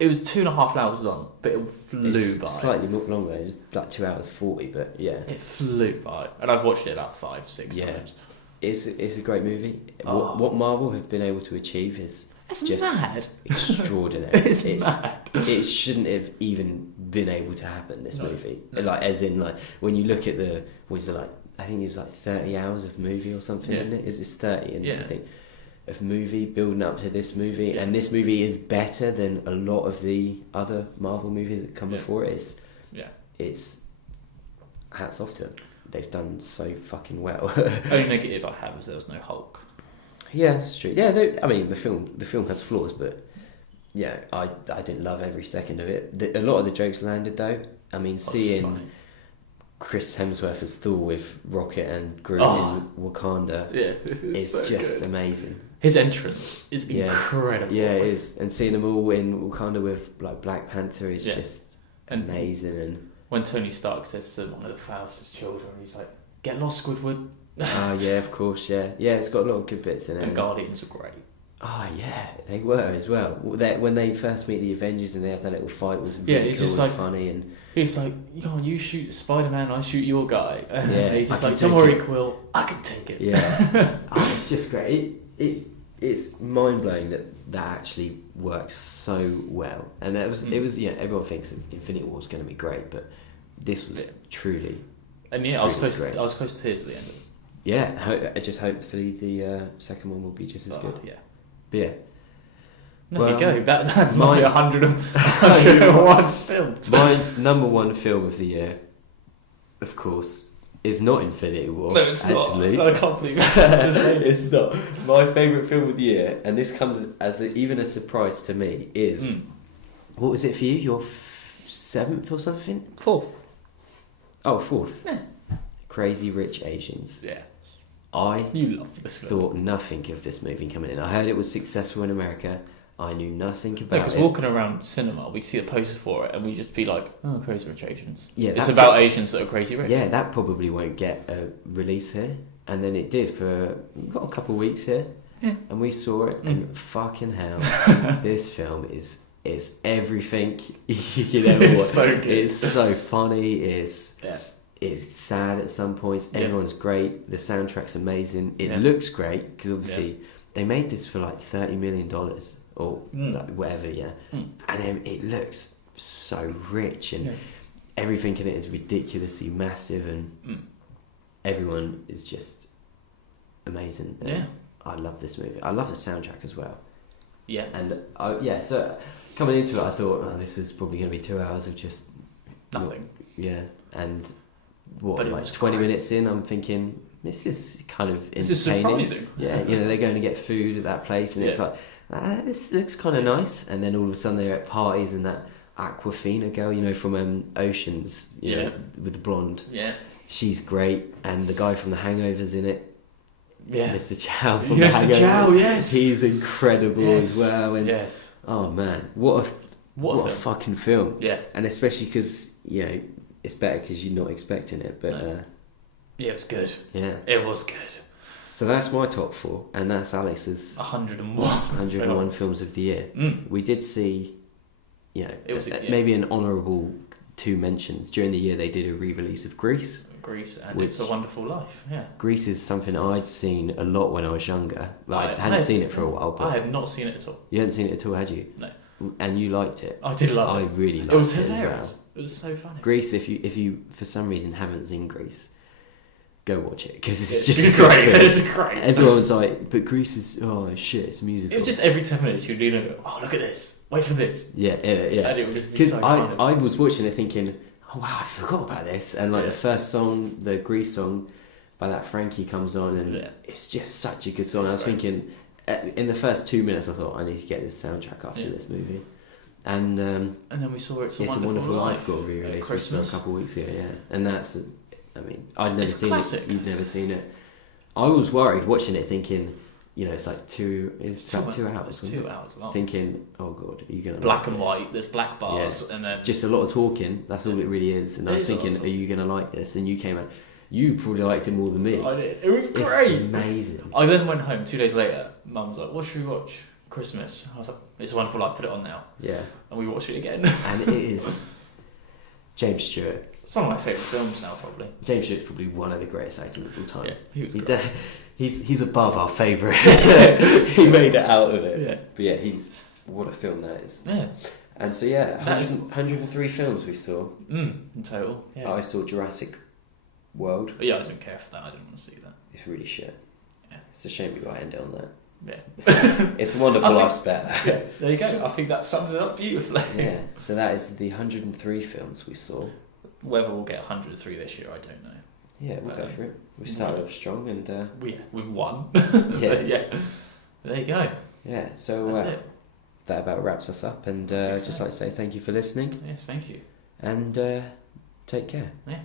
it was 2.5 hours long, but it flew by. Slightly longer. It was like 2 hours 40, but yeah, it flew by. And I've watched it about 5-6 times. It's a great movie. What Marvel have been able to achieve is just mad. Extraordinary. It's mad. It shouldn't have even been able to happen. This movie, as in when you look at I think it was 30 hours of movie or something. Isn't it? It's 30, and I think of movie building up to this movie, and this movie is better than a lot of the other Marvel movies that come before it. It's hats off to them. They've done so fucking well. Only negative I have is there was no Hulk. Yeah, that's true. Yeah, I mean the film has flaws, but yeah, I didn't love every second of it. A lot of the jokes landed though. I mean, seeing Chris Hemsworth as Thor with Rocket and Groot in Wakanda is so just amazing. His entrance is incredible. Yeah, it is. And seeing them all in Wakanda with like Black Panther is just amazing. And when Tony Stark says to one of the Faust's children, he's like, "Get lost, Squidward." Yeah, of course, yeah. It's got a lot of good bits in it. And Guardians were great. Oh yeah, they were as well. When they first meet the Avengers and they have that little fight was really it's cool just and like, funny. And he's like, you shoot Spider-Man, I shoot your guy. Yeah, he's just like, don't worry, Quill, I can take it. Yeah, it's just great. It's mind blowing that actually works so well. And it was everyone thinks Infinity War is going to be great, but this was truly. And I was close to tears at the end of it. Yeah, I just hopefully the second one will be just as good. Yeah. But yeah. There you go. That's my 101 films. My number one film of the year, of course, is not Infinity War. No, it's actually. not. I can't believe it. It's not. My favourite film of the year, and this comes as even a surprise to me, is... What was it for you? Your 7th or something? 4th. Oh, 4th. Yeah. Crazy Rich Asians. Yeah. You love this film. Thought nothing of this movie coming in. I heard it was successful in America. I knew nothing about it. Because walking around cinema, we'd see a poster for it and we'd just be like, oh, Crazy Rich Asians. Yeah, it's about Asians that are crazy rich. Yeah, that probably won't get a release here. And then it did got a couple of weeks here. Yeah. And we saw it and fucking hell, this film is everything you could ever watch. It's so good. It's so funny. It's sad at some points. Yeah. Everyone's great. The soundtrack's amazing. It looks great because obviously they made this for like $30 million or like whatever, and it looks so rich and everything in it is ridiculously massive and everyone is just amazing. And I love this movie. I love the soundtrack as well. Yeah. And so coming into it, I thought, this is probably going to be 2 hours of just nothing. And 20 minutes in, I'm thinking, this is kind of entertaining. This is surprising. Yeah, they're going to get food at that place, and it's like, this looks kind of nice. And then all of a sudden they're at parties, and that Aquafina girl, from Oceans, with the blonde. Yeah. She's great, and the guy from The Hangover's in it. Yeah. Mr. Chow from The Hangover. Mr. Chow, yes. He's incredible as well. And oh man, what a fucking film. Yeah. And especially because, it's better because you're not expecting it, but it was good. Yeah, it was good. So that's my top 4, and that's Alex's 101 films of the year. We did see, it was maybe an honourable 2 mentions during the year. They did a re-release of Grease, and It's a Wonderful Life. Yeah, Grease is something I'd seen a lot when I was younger. I hadn't seen it for a while. But I had not seen it at all. You hadn't seen it at all, had you? No. And you liked it. I did love it. I really liked it. It was hilarious. As well. It was so funny. Grease, if you for some reason haven't seen Grease, go watch it because it's just great. It's great. Everyone's like, but Grease is shit. It's musical. It was just every 10 minutes you'd lean and go, oh look at this, wait for this. Yeah. And it would just be so funny. I was watching it thinking, oh wow, I forgot about this. And like the first song, the Grease song by that Frankie comes on, and it's just such a good song. I was thinking, in the first 2 minutes, I thought I need to get this soundtrack after this movie. And then we saw It's a Wonderful Life got re-released a couple of weeks ago, and that's, I'd never seen classic. it. You'd never seen it. I was worried watching it, thinking, it's like 2 hours. It's 2 hours long. Thinking, oh god, are you gonna black like and this? white? There's black bars and then just a lot of talking. That's all it really is. And I was thinking, are you gonna like this? And you came out. You probably liked it more than me. I did. It was great. It's amazing. I then went home 2 days later. Mum was like, what should we watch? Christmas. I was like, It's a Wonderful Life, put it on now. Yeah. And we watched it again. And it is James Stewart. It's one of my favourite films now, probably. James Stewart's probably one of the greatest actors of all time. Yeah, he was great. He's above our favourite. He made it out of it. Yeah. But yeah, what a film that is. Yeah. And so 103 films we saw. In total. Yeah. I saw Jurassic World. But yeah, I didn't care for that. I didn't want to see that. It's really shit. Yeah. It's a shame we got to end it on that. Yeah. It's a Wonderful Life's better. Yeah, there you go. I think that sums it up beautifully. Yeah, so that is the 103 films we saw. Whether we'll get 103 this year, I don't know. Yeah, we'll go for it. We started off strong and... we've won. Yeah. Yeah. There you go. Yeah, so... That's it. that about wraps us up. And just like to say thank you for listening. Yes, thank you. And take care. Yeah.